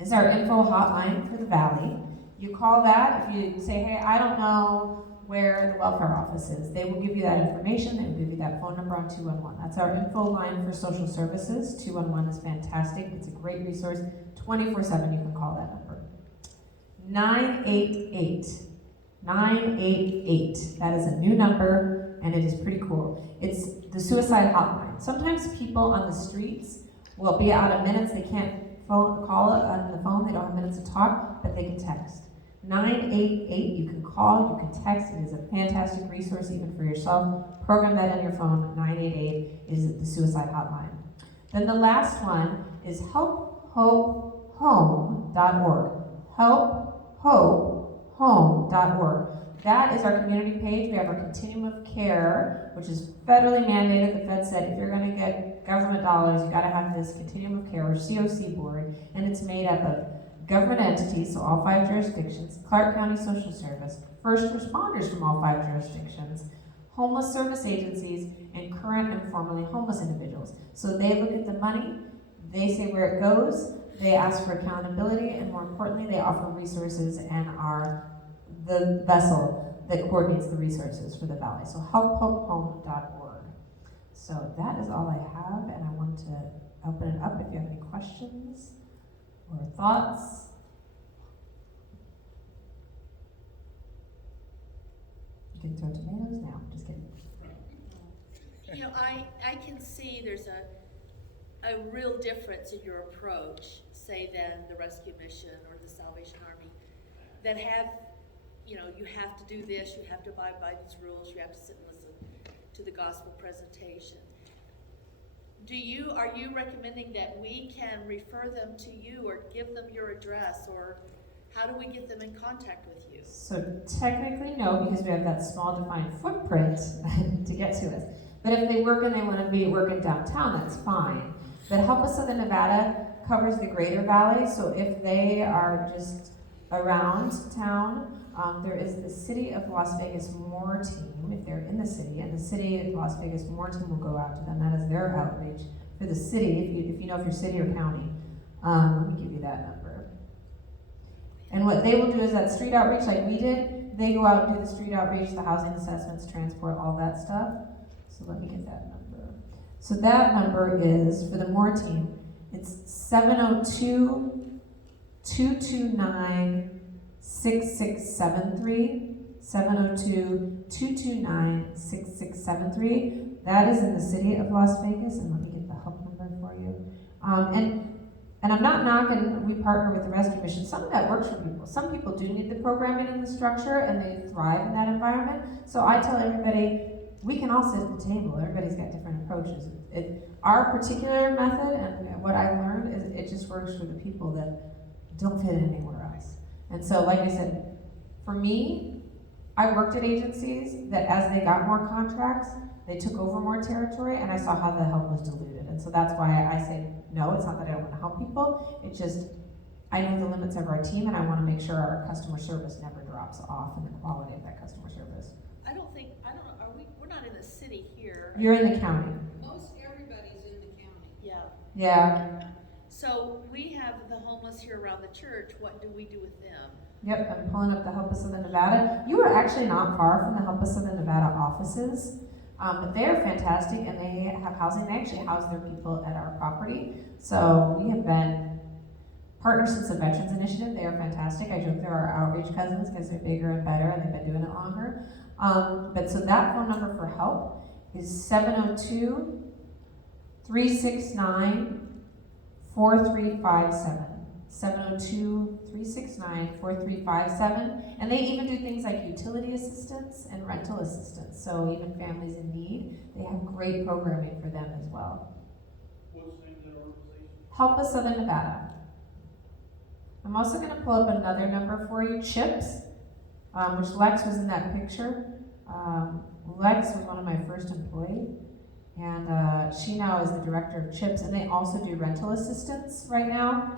is our info hotline for the Valley. You call that. If you say, hey, I don't know where the welfare office is, they will give you that information. They will give you that phone number on 211. That's our info line for social services. 211 is fantastic. It's a great resource. 24/7 you can call that number. 988. 988. That is a new number, and it is pretty cool. It's the suicide hotline. Sometimes people on the streets will be out of minutes. They can't call it on the phone. They don't have minutes to talk, but they can text. 988, you can call, you can text. It is a fantastic resource even for yourself. Program that on your phone. 988 is the suicide hotline. Then the last one is helphopehome.org. Helphopehome.org. That is our community page. We have our continuum of care, which is federally mandated. The Fed said if you're going to get government dollars, you got to have this continuum of care, or COC board, and it's made up of government entities, so all 5 jurisdictions, Clark County Social Service, first responders from all 5 jurisdictions, homeless service agencies, and current and formerly homeless individuals. So they look at the money, they say where it goes, they ask for accountability, and more importantly, they offer resources and are the vessel that coordinates the resources for the valley. So helphopehome.org. So that is all I have, and I want to open it up if you have any questions or thoughts. You can throw tomatoes now, just kidding. You know, I can see there's a real difference in your approach, say, than the Rescue Mission or the Salvation Army, that have, you know, you have to do this, you have to abide by these rules, you have to sit and listen to the gospel presentation. Are you recommending that we can refer them to you or give them your address, or how do we get them in contact with you? So technically no, because we have that small defined footprint to get to us. But if they work and they want to be working downtown, that's fine. But Help Us Southern Nevada covers the Greater Valley, so if they are just around town, there is the City of Las Vegas More team, if they're in the city, and the City of Las Vegas More team will go out to them. That is their outreach for the city, if you know if you're city or county. Let me give you that number. And what they will do is that street outreach like we did, they go out and do the street outreach, the housing assessments, transport, all that stuff. So let me get that number. So that number is, for the More team, it's 702-229-6673, 702-229-6673. That is in the City of Las Vegas, and let me get the help number for you. And I'm not knocking, we partner with the Rescue Mission. Some of that works for people. Some people do need the programming and the structure, and they thrive in that environment. So I tell everybody, we can all sit at the table. Everybody's got different approaches. Our particular method, and what I've learned, is it just works for the people that don't fit in anywhere else. And so, like I said, for me, I worked at agencies that as they got more contracts, they took over more territory, and I saw how the help was diluted. And so that's why I say, no, it's not that I don't want to help people, it's just, I know the limits of our team, and I want to make sure our customer service never drops off in the quality of that customer service. We're not in the city here. You're in the county. Most everybody's in the county. Yeah. Yeah. So we have the homeless here around the church. What do we do with them? Yep, I'm pulling up the Help Us Southern Nevada. You are actually not far from the Help Us Southern Nevada offices. But they are fantastic, and they have housing. They actually house their people at our property. So we have been partners since the Veterans Initiative. They are fantastic. I joke they're our outreach cousins because they're bigger and better, and they've been doing it longer. But so that phone number for help is 702-369-4357. 702-369-4357. And they even do things like utility assistance and rental assistance. So even families in need, they have great programming for them as well. What's the name of that organization? Help Us Southern Nevada. I'm also going to pull up another number for you, CHIPS, which Lex was in that picture. Lex was one of my first employees, and she now is the director of CHIPS, and they also do rental assistance right now.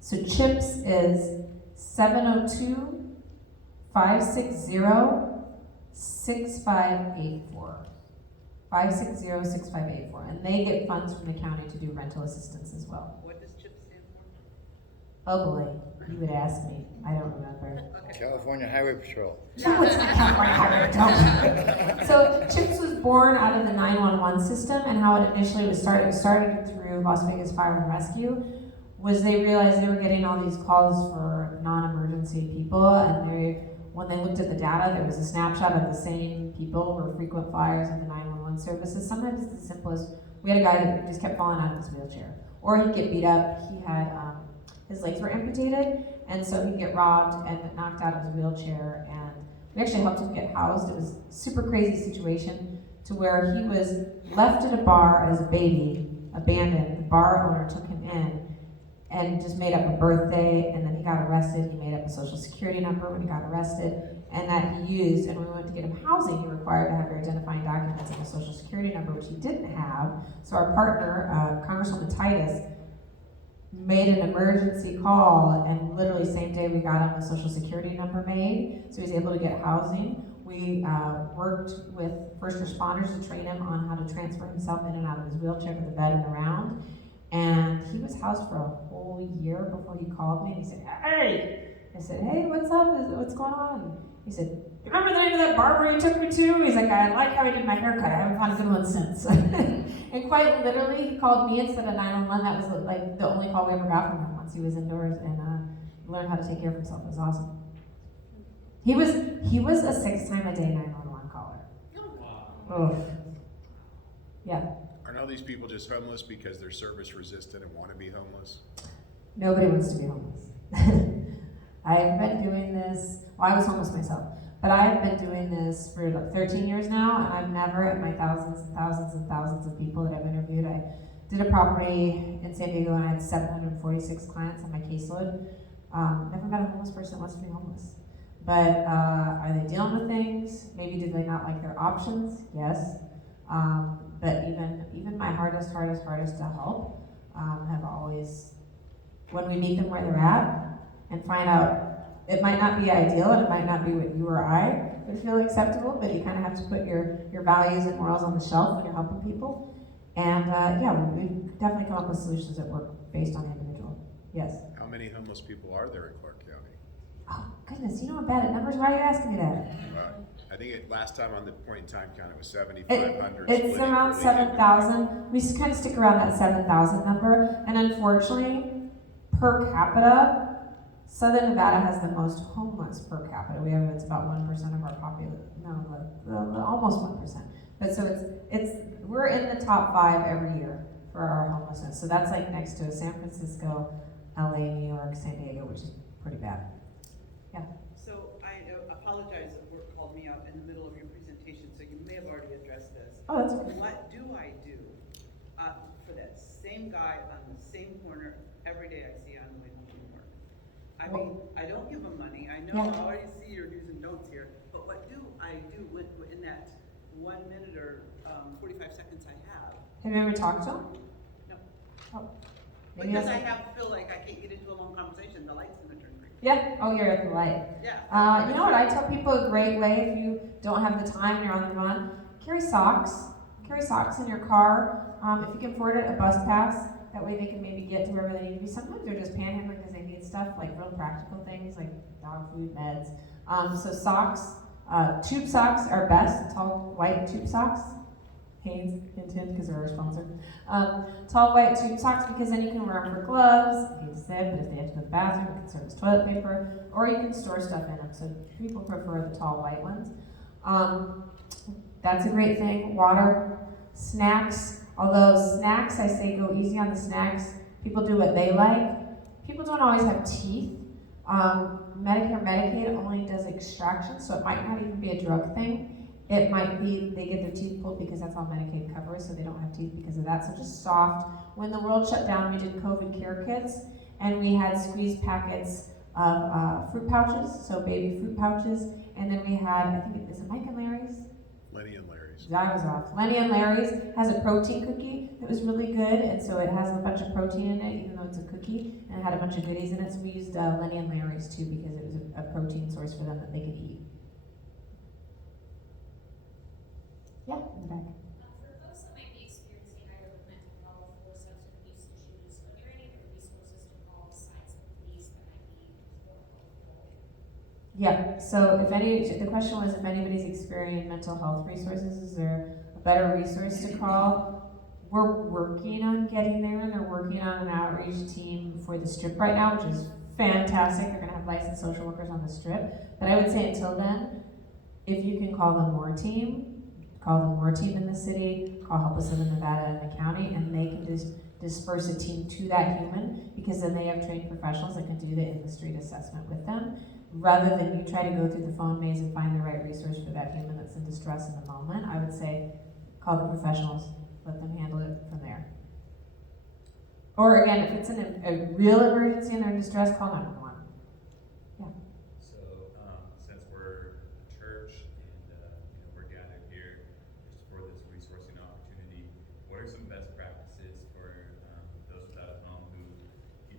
So CHIPS is 702-560-6584. 560-6584, and they get funds from the county to do rental assistance as well. What does CHIP stand for? Oh boy, you would ask me. I don't remember. California Highway Patrol. No, it's not California Highway Patrol. So CHIPS was born out of the 911 system, and how it initially was started through Las Vegas Fire and Rescue, was they realized they were getting all these calls for non-emergency people, and when they looked at the data, there was a snapshot of the same people were frequent flyers of the 911 services. Sometimes it's as simple as, we had a guy that just kept falling out of his wheelchair, or he'd get beat up. He had his legs were amputated, and so he'd get robbed and knocked out of his wheelchair, and we actually helped him get housed. It was a super crazy situation to where he was left at a bar as a baby, abandoned. The bar owner took him in and just made up a birthday, and then he got arrested. He made up a social security number when he got arrested, and that he used, and when we went to get him housing, he required to have your identifying documents and a social security number, which he didn't have. So our partner, Congresswoman Titus, made an emergency call, and literally same day we got him a social security number made, so he was able to get housing. We worked with first responders to train him on how to transfer himself in and out of his wheelchair to the bed and around. And he was housed for a whole year before he called me and he said, "Hey!" I said, "Hey, what's up? What's going on?" He said, "You remember the name of that barber you took me to?" He's like, "I like how he did my haircut. I haven't found a good one since." And quite literally, he called me instead of 911. That was like the only call we ever got from him once he was indoors and learned how to take care of himself. It was awesome. He was a 6-time-a-day 911 caller. Oh. Yeah. Aren't all these people just homeless because they're service resistant and want to be homeless? Nobody wants to be homeless. I've been doing this, well, I was homeless myself, but I've been doing this for like 13 years now, and I've never, in my thousands and thousands and thousands of people that I've interviewed, I did a property in San Diego and I had 746 clients on my caseload. Never met a homeless person that wants to be homeless. But are they dealing with things? Maybe do they not like their options? Yes. But even my hardest to help have always, when we meet them where they're at and find out, it might not be ideal and it might not be what you or I would feel acceptable, but you kind of have to put your values and morals on the shelf when you're helping people. And we've definitely come up with solutions that work based on the individual. Yes. How many homeless people are there in Clark County? Oh, goodness, you know I'm bad at numbers. Why are you asking me that? I think last time on the point in time count, it was 7,500. It's around 7,000. We kind of stick around that 7,000 number. And unfortunately, per capita, Southern Nevada has the most homeless per capita. It's about 1% of our population. No, almost 1%. But so we're in the top 5 every year for our homelessness. So that's like next to San Francisco, LA, New York, San Diego, which is pretty bad. Yeah. So I apologize that work called me out in the middle of your presentation, so you may have already addressed this. Oh, that's okay. What do I do for that same guy on the same corner every day I see on the way home from work? I mean, I don't give him money. I know I already see your do's and don'ts here, but what do I do in that 1 minute or 45 seconds I have? Have you ever talked to him? No. Oh. Because I feel like I can't get into a long conversation. The light's gonna turn green. Yeah. Oh, you're at the light. Yeah. You know what? I tell people a great way if you don't have the time and you're on the run. Carry socks. Carry socks in your car. If you can afford it, a bus pass. That way they can maybe get to wherever they need to be. Sometimes they're just panhandling because they need stuff, like real practical things like dog food, meds. So socks, tube socks are best. Tall white tube socks. Hanes, hint, hint, because they're our sponsor. Tall white tube socks, because then you can wear them for gloves. If you zip, but if they have to go to the bathroom, you can serve as toilet paper, or you can store stuff in them. So people prefer the tall white ones. That's a great thing. Water, snacks. Although snacks, I say go easy on the snacks. People do what they like. People don't always have teeth. Medicare, Medicaid only does extraction, so it might not even be a drug thing. It might be they get their teeth pulled because that's all Medicaid covers, so they don't have teeth because of that. So just soft. When the world shut down, we did COVID care kits, and we had squeezed packets of fruit pouches, so baby fruit pouches, and then we had, I think, is it Mike and Larry's? Lenny and Larry's. I was off. Lenny and Larry's has a protein cookie that was really good, and so it has a bunch of protein in it, even though it's a cookie, and it had a bunch of goodies in it. So we used Lenny and Larry's too because it was a protein source for them that they could eat. Yeah, in the back. For folks that might be experiencing either mental health or substance abuse issues, are there any other resources to call besides the police that might be more helpful? Yeah, so the question was if anybody's experiencing mental health resources, is there a better resource to call? We're working on getting there, and they're working on an outreach team for the Strip right now, which is fantastic. They're gonna have licensed social workers on the Strip. But I would say until then, if you can call the MORE team, call the MORE team in the city, call Help Us Southern Nevada in the county, and they can just disperse a team to that human, because then they have trained professionals that can do the in-the-street assessment with them, rather than you try to go through the phone maze and find the right resource for that human that's in distress in the moment. I would say call the professionals, let them handle it from there. Or again, if it's a real emergency and they're in distress, call 911. Yeah. So, since we're a church and we're gathered here just for this resourcing opportunity, what are some best practices for those without a home who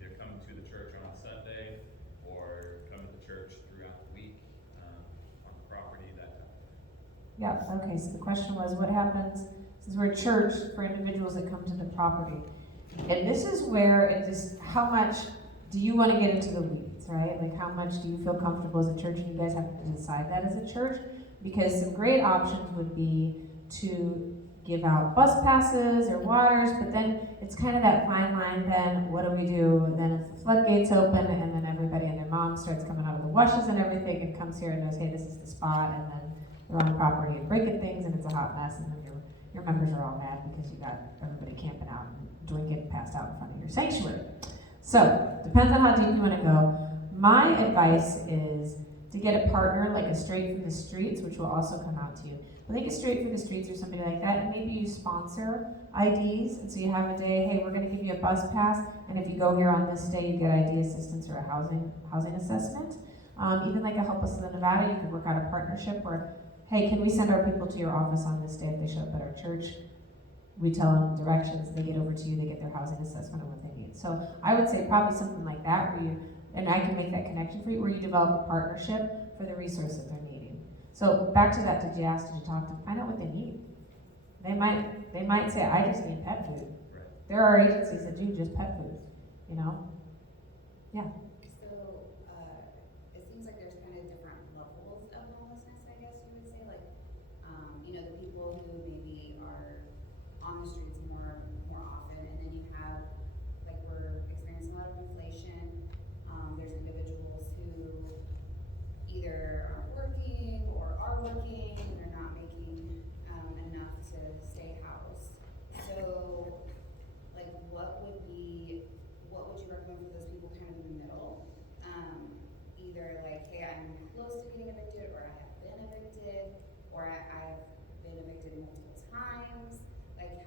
Okay, so the question was, what happens, since we're a church, for individuals that come to the property? And this is where it just, how much do you want to get into the weeds, right? Like, how much do you feel comfortable as a church, and you guys have to decide that as a church? Because some great options would be to give out bus passes or waters, but then it's kind of that fine line. Then what do we do? Then if the floodgates open, and then everybody and their mom starts coming out of the washes and everything, and comes here and knows, hey, this is the spot, and then they're on property and breaking things, and it's a hot mess, and then your members are all mad because you got everybody camping out and drinking passed out in front of your sanctuary. So, depends on how deep you want to go. My advice is to get a partner, like a Straight from the Streets, which will also come out to you. I think a Straight from the Streets or somebody like that, and maybe you sponsor IDs, and so you have a day, hey, we're going to give you a bus pass, and if you go here on this day, you get ID assistance or a housing assessment. Even like a Help Us in Nevada, you could work out a partnership where, hey, can we send our people to your office on this day if they show up at our church? We tell them directions, they get over to you, they get their housing assessment and what they need. So I would say probably something like that, where you, and I can make that connection for you, where you develop a partnership for the resource that they're needing. So back to that, did you talk to them? Find out what they need. They might say, I just need pet food. Right. There are agencies that do just pet food, you know? Yeah. So, it seems like there's kind of different levels of homelessness, I guess you would say. Like, the people who maybe are on the streets more often, and then you have, like, we're experiencing a lot of inflation. There's individuals who either aren't working or are working, and they're not making enough to stay housed. So, like, what would you recommend for those people kind of in the middle? Either like, hey, I'm close to getting evicted, or I have been evicted, or I've been evicted multiple times. Like,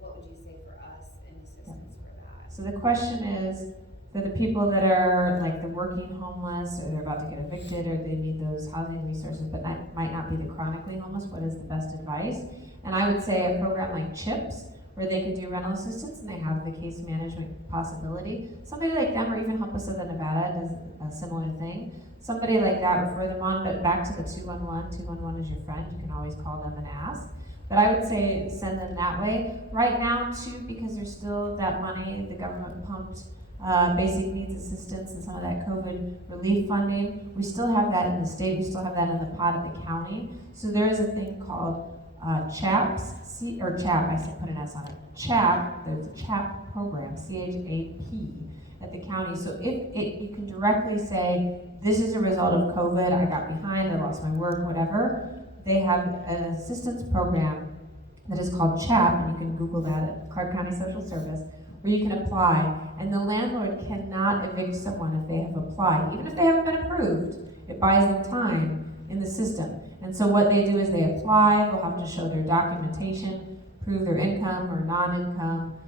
what would you say for us in assistance for that? So the question is, for the people that are like the working homeless, or they're about to get evicted, or they need those housing resources, but might not be the chronically homeless, what is the best advice? And I would say a program like CHIPS, where they could do rental assistance and they have the case management possibility. Somebody like them, or even Help Us in Nevada, does a similar thing. Somebody like that, refer them on, but back to the 211. 211 is your friend. You can always call them and ask. But I would say send them that way. Right now, too, because there's still that money, the government pumped basic needs assistance and some of that COVID relief funding. We still have that in the state. We still have that in the pot of the county. So there is a thing called CHAPS, CHAP, I said put an S on it. CHAP, there's a CHAP program, CHAP, at the county. So if you can directly say, this is a result of COVID, I got behind, I lost my work, whatever. They have an assistance program that is called CHAP, and you can Google that at Clark County Social Service, where you can apply. And the landlord cannot evict someone if they have applied. Even if they haven't been approved, it buys them time in the system. And so what they do is they apply, they'll have to show their documentation, prove their income or non-income,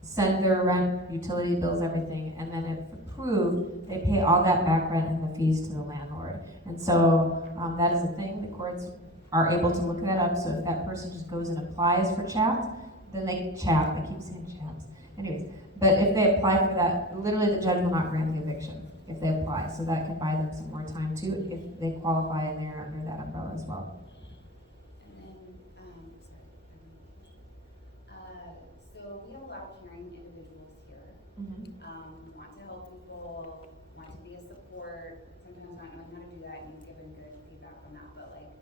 send their rent, utility bills, everything, and then if approved, they pay all that back rent and the fees to the landlord. And so that is a thing, the courts are able to look that up, so if that person just goes and applies for CHAP, then they CHAP, I keep saying CHAPs. Anyways, but if they apply for that, literally the judge will not grant the eviction if they apply, so that can buy them some more time too if they qualify and they're under that umbrella as well. And then, so we have a lot of caring individuals here. Want to help people, want to be a support, sometimes not knowing how to do that, and you've given good feedback on that, but like,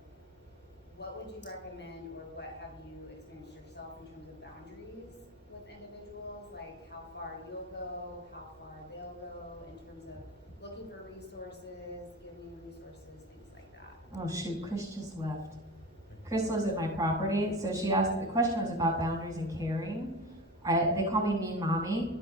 what would you recommend, or what have you experienced yourself in terms of boundaries with individuals, like how far you'll go, how far they'll go, in terms of looking for resources, giving resources, things like that? Oh shoot, Chris just left. Chris lives at my property, so she asked, the question was about boundaries and caring. They call me Mean Mommy.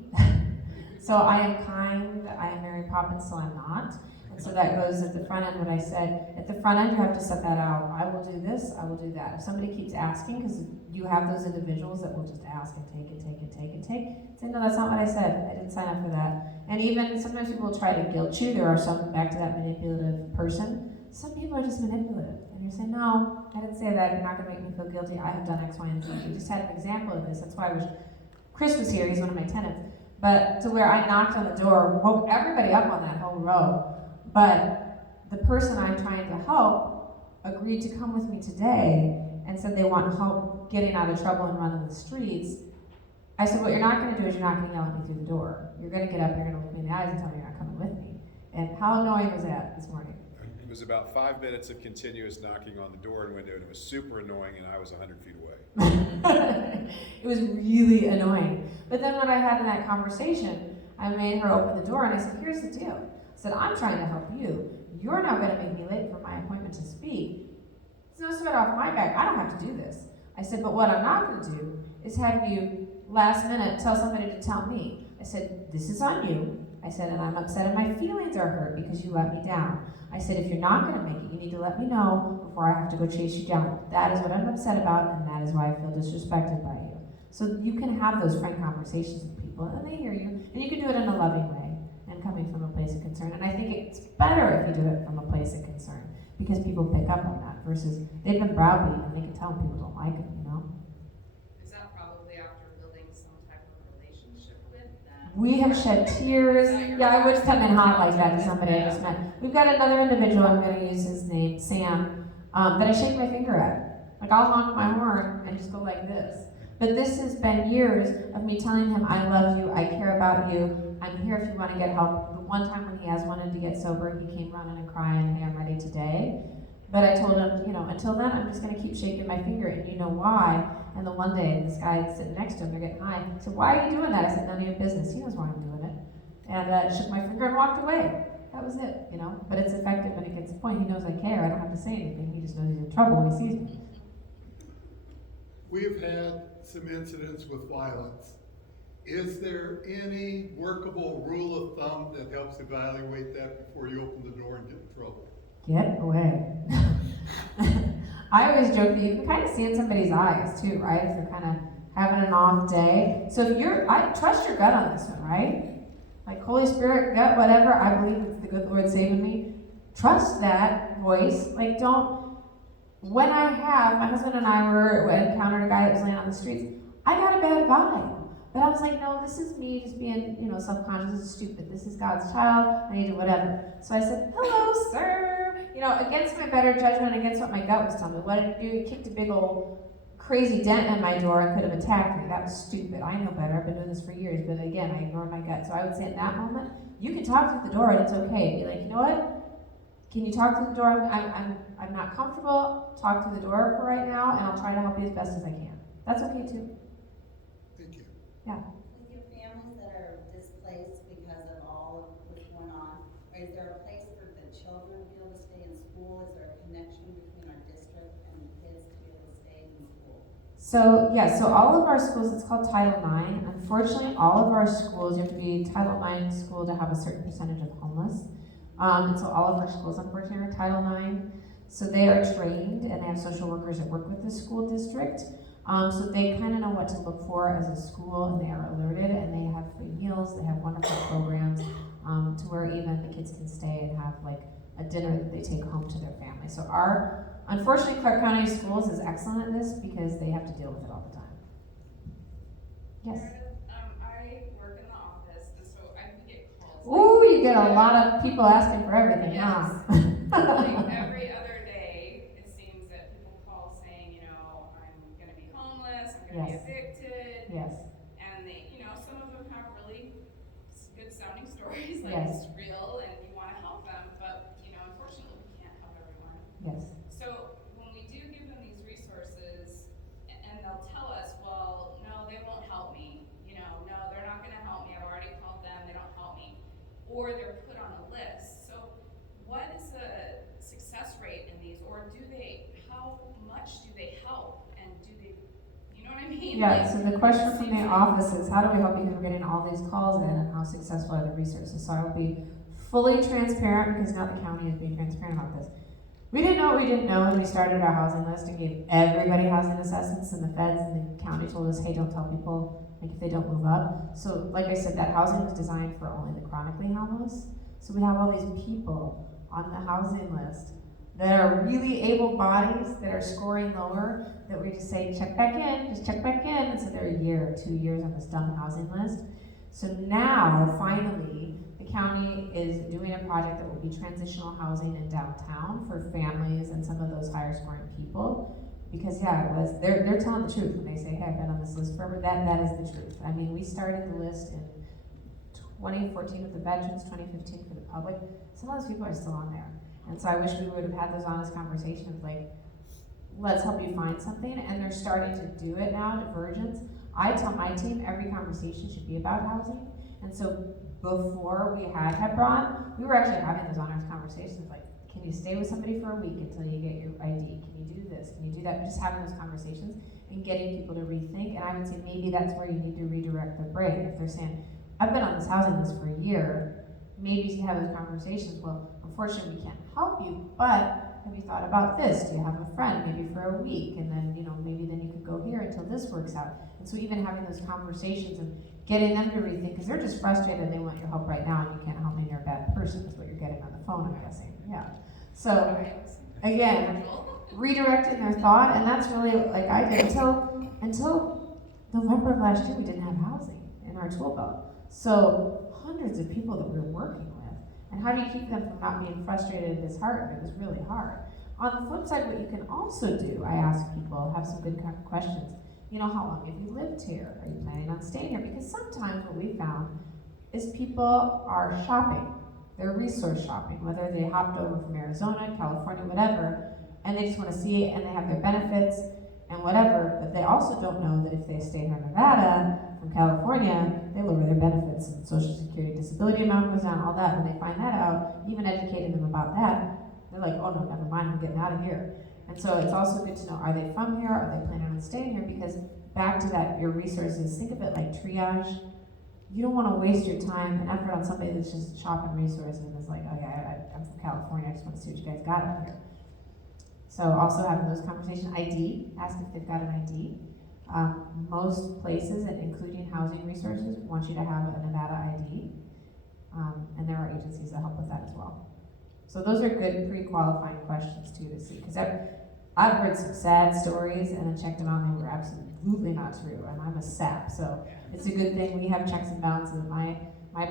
So I am kind, I am Mary Poppins, so I'm not. And so that goes at the front end, what I said. At the front end, you have to set that out. I will do this, I will do that. If somebody keeps asking, because you have those individuals that will just ask and take and take and take and take, say, no, that's not what I said. I didn't sign up for that. And even sometimes people will try to guilt you. There are some, back to that manipulative person. Some people are just manipulative. And you're saying, no, I didn't say that. You're not going to make me feel guilty. I have done X, Y, and Z. We just had an example of this. That's why I wish Chris was here. He's one of my tenants. But to where I knocked on the door, woke everybody up on that whole row. But the person I'm trying to help agreed to come with me today and said they want help getting out of trouble and running the streets, I said, what you're not going to do is you're not going to yell at me through the door. You're going to get up, you're going to look me in the eyes and tell me you're not coming with me. And how annoying was that this morning? It was about 5 minutes of continuous knocking on the door and window, and it was super annoying, and I was 100 feet away. It was really annoying. But then when I had that conversation, I made her open the door and I said, here's the deal. I said, I'm trying to help you. You're now going to make me late for my appointment to speak. It's no sweat off my back. I don't have to do this. I said, but what I'm not going to do is have you last minute tell somebody to tell me. I said, this is on you. I said, and I'm upset and my feelings are hurt because you let me down. I said, if you're not going to make it, you need to let me know before I have to go chase you down. That is what I'm upset about, and that is why I feel disrespected by you. So you can have those frank conversations with people, and they hear you, and you can do it in a loving way and coming from a place of concern. And I think it's better if you do it from a place of concern because people pick up on that versus they've been browbeaten and they can tell when people don't like them, you know? Is that probably after building some type of relationship with them? We have shed tears. Yeah, I would come in hot like that to somebody I just met. We've got another individual, I'm going to use his name, Sam, that I shake my finger at. Like, I'll honk my horn and just go like this. But this has been years of me telling him, I love you, I care about you, I'm here if you want to get help. The one time when he has wanted to get sober, he came running and crying, hey, I'm ready today. But I told him, you know, until then, I'm just going to keep shaking my finger, and you know why. And the one day, this guy sitting next to him, they're getting high. He said, why are you doing that? I said, none of your business. He knows why I'm doing it. And shook my finger and walked away. That was it, you know. But it's effective when it gets to the point. He knows I care. I don't have to say anything. He just knows he's in trouble when he sees me. We've had some incidents with violence. Is there any workable rule of thumb that helps evaluate that before you open the door and get in trouble? Get away. I always joke that you can kind of see in somebody's eyes too, right? If they're kind of having an off day. So if I trust your gut on this one, right? Like Holy Spirit, gut, whatever, I believe it's the good Lord saving me. Trust that voice. Like when my husband and I encountered a guy that was laying on the streets, I got a bad vibe. But I was like, no, this is me just being, self-conscious. This is stupid. This is God's child. I need to whatever. So I said, hello, sir. Against my better judgment, against what my gut was telling me. What did he do? He kicked a big old crazy dent in my door and could have attacked me. That was stupid. I know better. I've been doing this for years. But again, I ignored my gut. So I would say in that moment, you can talk through the door and it's okay. Be like, you know what? Can you talk through the door? I'm not comfortable. Talk through the door for right now, and I'll try to help you as best as I can. That's okay too. Thank you. Yeah. With your families that are displaced because of all of what's going on, is there a place for the children to be able to stay in school? Is there a connection between our district and the kids to be able to stay in school? So all of our schools, it's called Title IX. Unfortunately, all of our schools, you have to be Title IX school to have a certain percentage of homeless. And so all of our schools, unfortunately, are Title IX. So they are trained, and they have social workers that work with the school district. So they kind of know what to look for as a school, and they are alerted, and they have free meals, they have wonderful programs, to where even the kids can stay and have like a dinner that they take home to their family. So unfortunately, Clark County Schools is excellent at this because they have to deal with it all the time. Yes? I work in the office, and so I can get calls. Ooh, you get a lot of people asking for everything, Yes. huh? Like every other day, it seems that people call saying, I'm going to be homeless, I'm going to Yes. be evicted. Yes. And they, some of them have really good sounding stories, like Yes. it's real and you want to help them, but, unfortunately we can't help everyone. Yes. So when we do give them these resources, and they'll tell us, well, no, they won't help me. No, they're not going to help me. I've already called them, they don't help me. Or they're put on a list. So what is the success rate in these? Or how much do they help? And do they, you know what I mean? Yeah, so the question from the office is, how do we help, because we're getting all these calls in, and how successful are the resources? So I will be fully transparent, because now the county is being transparent about this. We didn't know what we didn't know when we started our housing list and gave everybody housing assessments, and the feds and the county told us, hey, don't tell people if they don't move up. So like I said, that housing was designed for only the chronically homeless. So we have all these people on the housing list that are really able bodies that are scoring lower, that we just say, check back in, just check back in. And so they're a year or 2 years on this dumb housing list. So now, finally, the County is doing a project that will be transitional housing in downtown for families and some of those higher scoring people. Because they're telling the truth when they say, hey, I've been on this list forever. That is the truth. I mean, we started the list in 2014 with the veterans, 2015 for the public. Some of those people are still on there. And so I wish we would have had those honest conversations like, let's help you find something. And they're starting to do it now, divergence. I tell my team every conversation should be about housing. And so before we had Hebron, we were actually having those honest conversations like, can you stay with somebody for a week until you get your ID? Can you do this? Can you do that? Just having those conversations and getting people to rethink. And I would say maybe that's where you need to redirect the brain. If they're saying, I've been on this housing list for a year, maybe you have those conversations. Well, unfortunately, we can't help you, but have you thought about this? Do you have a friend maybe for a week? And then, maybe then you could go here until this works out. And so even having those conversations and getting them to rethink, because they're just frustrated and they want your help right now and you can't help me and you're a bad person is what you're getting on the phone, I'm guessing. Yeah. So again, redirecting their thought, and that's really like I did until November of last year, we didn't have housing in our tool belt. So hundreds of people that we were working with, and how do you keep them from not being frustrated and disheartened? It was really hard. On the flip side, what you can also do, I ask people, have some good questions. How long have you lived here? Are you planning on staying here? Because sometimes what we found is people are shopping. They're resource shopping, whether they hopped over from Arizona, California, whatever, and they just want to see it and they have their benefits and whatever, but they also don't know that if they stay here in Nevada from California, they lower their benefits and Social Security disability amount goes down, all that. When they find that out, even educating them about that, they're like, oh no, never mind, I'm getting out of here. And so it's also good to know, are they from here? Are they planning on staying here? Because back to that, your resources, think of it like triage. You don't want to waste your time and effort on somebody that's just shopping resources and is like, oh yeah, I'm from California, I just want to see what you guys got up here. So also having those conversations, ID, ask if they've got an ID. Most places, and including housing resources, want you to have a Nevada ID. And there are agencies that help with that as well. So those are good pre-qualifying questions too to see, because I've heard some sad stories and then checked them out and they were absolutely not true, and I'm a sap, so it's a good thing we have checks and balances at my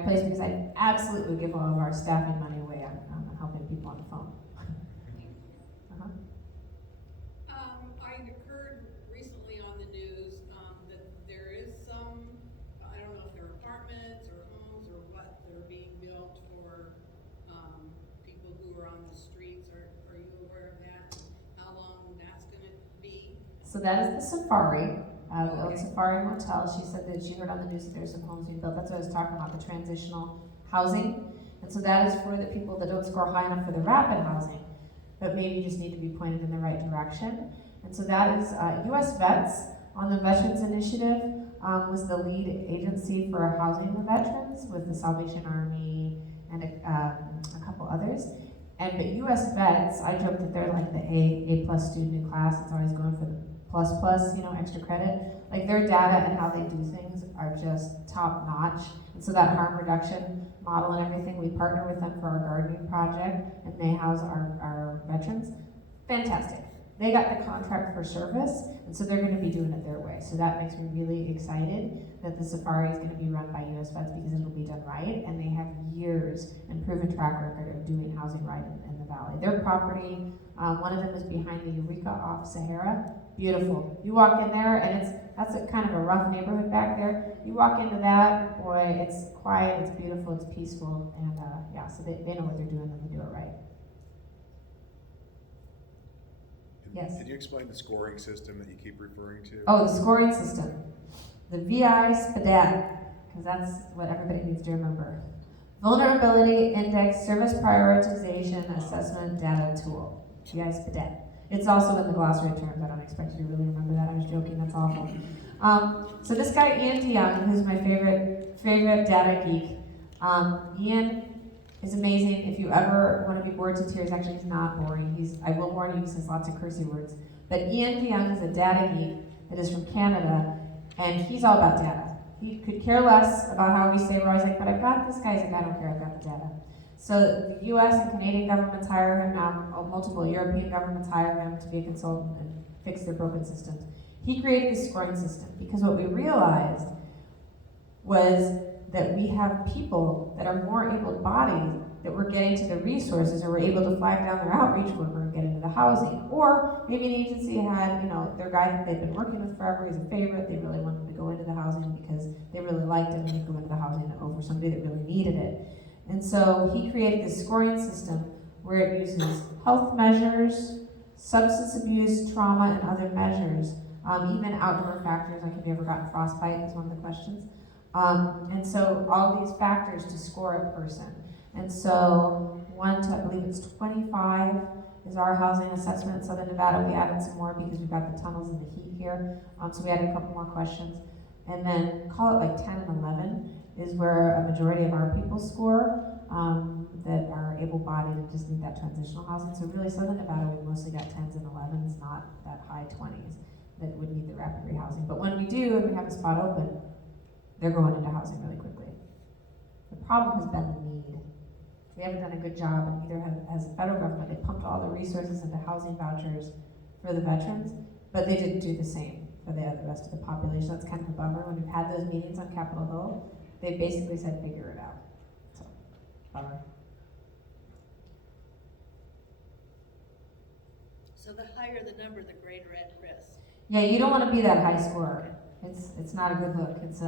place, because I absolutely give all of our staffing money away on helping people on the phone. I heard recently on the news that there is some, I don't know if they're apartments or homes or what, that are being built for people who are on the streets. Are you aware of that? How long that's going to be? So that is the Safari, the old Safari Motel. She said that she heard on the news that there's some homes being built. That's what I was talking about, the transitional housing. And so that is for the people that don't score high enough for the rapid housing, but maybe just need to be pointed in the right direction. And so that is U.S. Vets on the Veterans Initiative was the lead agency for housing the veterans with the Salvation Army and a couple others. But U.S. Vets, I joke that they're like the A+ student in class. It's always going for the plus, extra credit. Like their data and how they do things are just top notch. And so that harm reduction model and everything, we partner with them for our gardening project, and they house our veterans. Fantastic. They got the contract for service, and so they're going to be doing it their way. So that makes me really excited that the Safari is going to be run by U.S. Vets, because it'll be done right, and they have years and proven track record of doing housing right in the valley. Their property, one of them is behind the Eureka off Sahara. Beautiful. You walk in there, and that's a kind of a rough neighborhood back there. You walk into that, boy, it's quiet, it's beautiful, it's peaceful, and so they know what they're doing and they do it right. Yes. Can you explain the scoring system that you keep referring to? Oh, the scoring system. The VI SPDAT, because that's what everybody needs to remember. Vulnerability Index Service Prioritization Assessment Data Tool. VI SPDAT. It's also in the glossary terms. I don't expect you to really remember that. I was joking. That's awful. So this guy, Ian DeYoung, who's my favorite data geek. Ian is amazing. If you ever want to be bored to tears, actually he's not boring. I will warn you, he says lots of cursey words. But Ian DeYoung is a data geek that is from Canada, and he's all about data. He could care less about how we say, we're always like, but I've got this guy's like, I don't care, I've got the data. So the US and Canadian governments hire him now, multiple European governments hire him to be a consultant and fix their broken systems. He created this scoring system because what we realized was that we have people that are more able-bodied that we're getting to the resources, or we're able to flag down their outreach worker and get into the housing. Or maybe an agency had, their guy that they've been working with forever, he's a favorite, they really wanted to go into the housing because they really liked him, and he'd go into the housing over somebody that really needed it. And so he created this scoring system where it uses health measures, substance abuse, trauma, and other measures, even outdoor factors, like have you ever gotten frostbite is one of the questions. And so all these factors to score a person. And so 1 to, I believe it's 25 is our housing assessment in Southern Nevada. We added some more because we've got the tunnels and the heat here. So we added a couple more questions. And then call it like 10 and 11 is where a majority of our people score that are able-bodied and just need that transitional housing. So really Southern Nevada, we've mostly got 10s and 11s, not that high 20s that would need the rapid rehousing. But when we do, and we have a spot open, they're going into housing really quickly. The problem has been the need. They haven't done a good job, and neither has the federal government. They pumped all the resources into housing vouchers for the veterans, but they didn't do the same for the rest of the population. That's kind of a bummer. When we've had those meetings on Capitol Hill, they basically said, figure it out. So, bummer. So the higher the number, the greater at risk. Yeah, you don't want to be that high scorer. It's not a good look. It's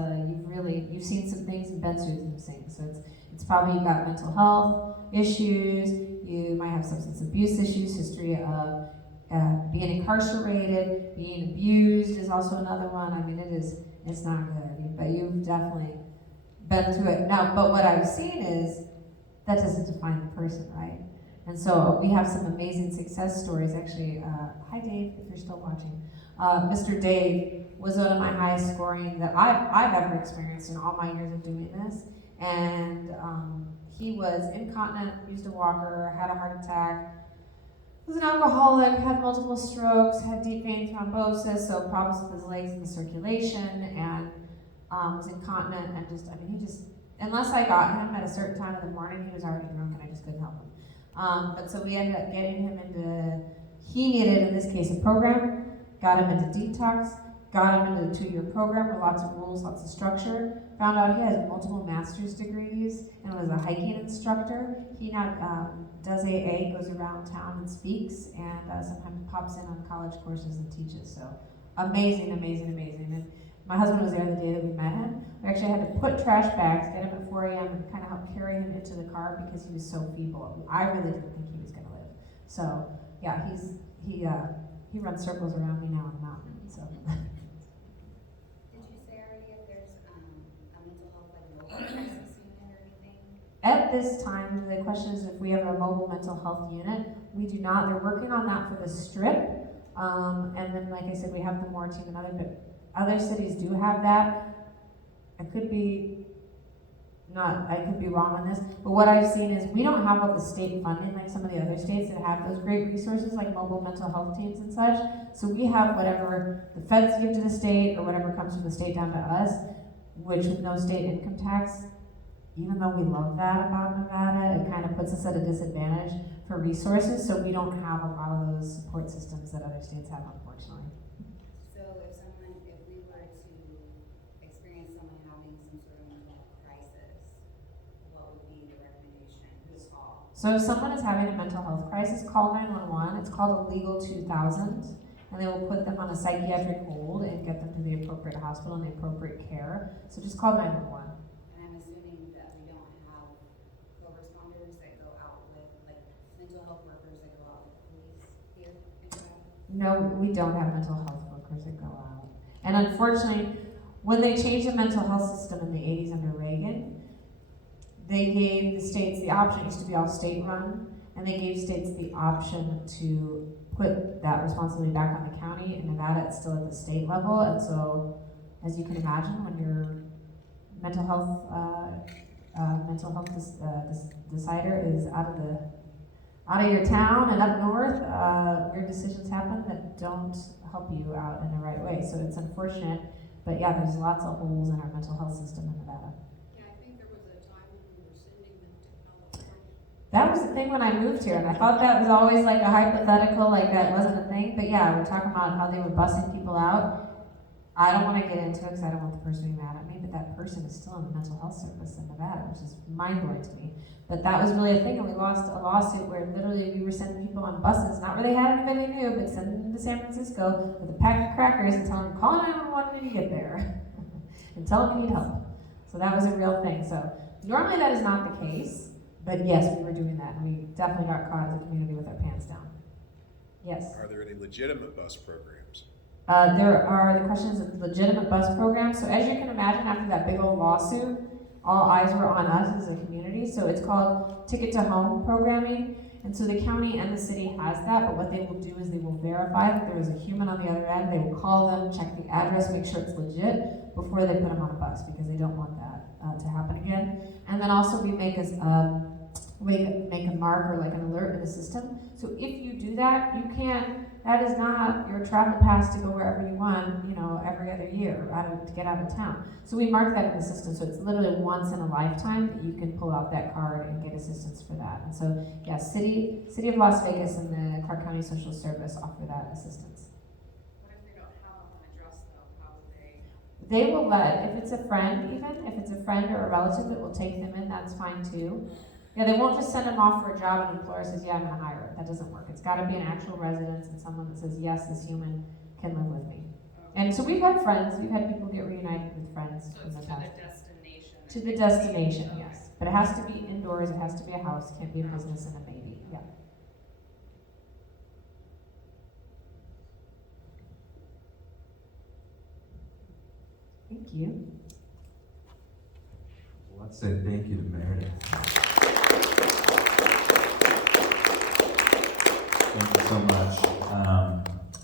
you've seen some things and been through some things. So it's probably you've got mental health issues. You might have substance abuse issues, history of being incarcerated, being abused is also another one. I mean, it's not good. But you've definitely been through it. Now, but what I've seen is that doesn't define the person, right? And so we have some amazing success stories. Actually, hi Dave, if you're still watching. Mr. Dave was one of my highest scoring that I've ever experienced in all my years of doing this. And he was incontinent, used a walker, had a heart attack, was an alcoholic, had multiple strokes, had deep vein thrombosis, so problems with his legs and the circulation, and was incontinent, and unless I got him at a certain time in the morning, he was already drunk and I just couldn't help him. But so we ended up getting him he needed, in this case, a program, got him into detox, got him into the 2-year program with lots of rules, lots of structure, found out he has multiple master's degrees and was a hiking instructor. He now does AA, goes around town and speaks, and sometimes pops in on college courses and teaches. So amazing, amazing, amazing. And my husband was there the day that we met him. We actually had to put trash bags, get him at 4 a.m. and kind of help carry him into the car because he was so feeble. I really didn't think he was going to live. So yeah, he runs circles around me now on the mountain. So. Did you say already if there's a mental health mobile crisis unit or anything? At this time, the question is if we have a mobile mental health unit. We do not. They're working on that for the Strip. And then, like I said, we have the Moore team and other cities do have that. I could be wrong on this, but what I've seen is we don't have all the state funding like some of the other states that have those great resources like mobile mental health teams and such. So we have whatever the feds give to the state or whatever comes from the state down to us, which with no state income tax, even though we love that about Nevada, it kind of puts us at a disadvantage for resources, so we don't have a lot of those support systems that other states have, unfortunately. So if we were to experience someone having some sort of mental health crisis, what would be the recommendation? Who's call? So if someone is having a mental health crisis, call 911. It's called a Legal 2000, and they will put them on a psychiatric hold and get them to the appropriate hospital and the appropriate care. So just call 911. And I'm assuming that we don't have co-responders that go out with, like, mental health workers that go out with police here in Nevada? No, we don't have mental health workers that go out. And unfortunately, when they changed the mental health system in the 80s under Reagan, they gave the states the option. It used to be all state run, and they gave states the option to put that responsibility back on the county. In Nevada, it's still at the state level, and so, as you can imagine, when your mental health decider is out of your town and up north, weird decisions happen that don't help you out in the right way. So it's unfortunate, but yeah, there's lots of holes in our mental health system in Nevada. Yeah, I think there was a time when we were sending them to California. That was the thing when I moved here, and I thought that was always like a hypothetical, like that wasn't a thing. But yeah, we're talking about how they were busing people out. I don't want to get into it because I don't want the person to be mad at me, but that person is still in the mental health service in Nevada, which is mind-blowing to me. But that was really a thing, and we lost a lawsuit where literally we were sending people on buses, not where they had anybody new, but sending them to San Francisco with a pack of crackers and telling them, call 911 when you get there, and tell them you need help. So that was a real thing. So normally that is not the case, but yes, we were doing that, and we definitely got caught as a community with our pants down. Yes. Are there any legitimate bus programs? There are, the question is legitimate bus programs. So as you can imagine, after that big old lawsuit, all eyes were on us as a community. So it's called Ticket to Home programming. And so the county and the city has that, but what they will do is they will verify that there is a human on the other end. They will call them, check the address, make sure it's legit before they put them on a bus, because they don't want that to happen again. And then also we make make a mark or like an alert in the system. So if you do that, you can't, that is not your travel pass to go wherever you want, you know, every other year to get out of town. So we mark that in the system, so it's literally once in a lifetime that you can pull out that card and get assistance for that. And so, yeah, City of Las Vegas and the Clark County Social Service offer that assistance. What if they don't have an address though? How would they? They will let, if it's a friend even, if it's a friend or a relative that will take them in, that's fine too. Yeah, they won't just send them off for a job and an employer says, yeah, I'm gonna hire it. That doesn't work. It's gotta be an actual residence and someone that says, yes, this human can live with me. And so we've had friends, we've had people get reunited with friends So from it's the to past. the destination. To the destination, yes. But it has to be indoors, it has to be a house, can't be a business and a baby, yeah. Thank you. Let's say thank you to Meredith. Thank you so much.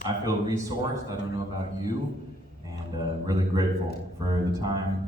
I feel resourced, I don't know about you, and really grateful for the time and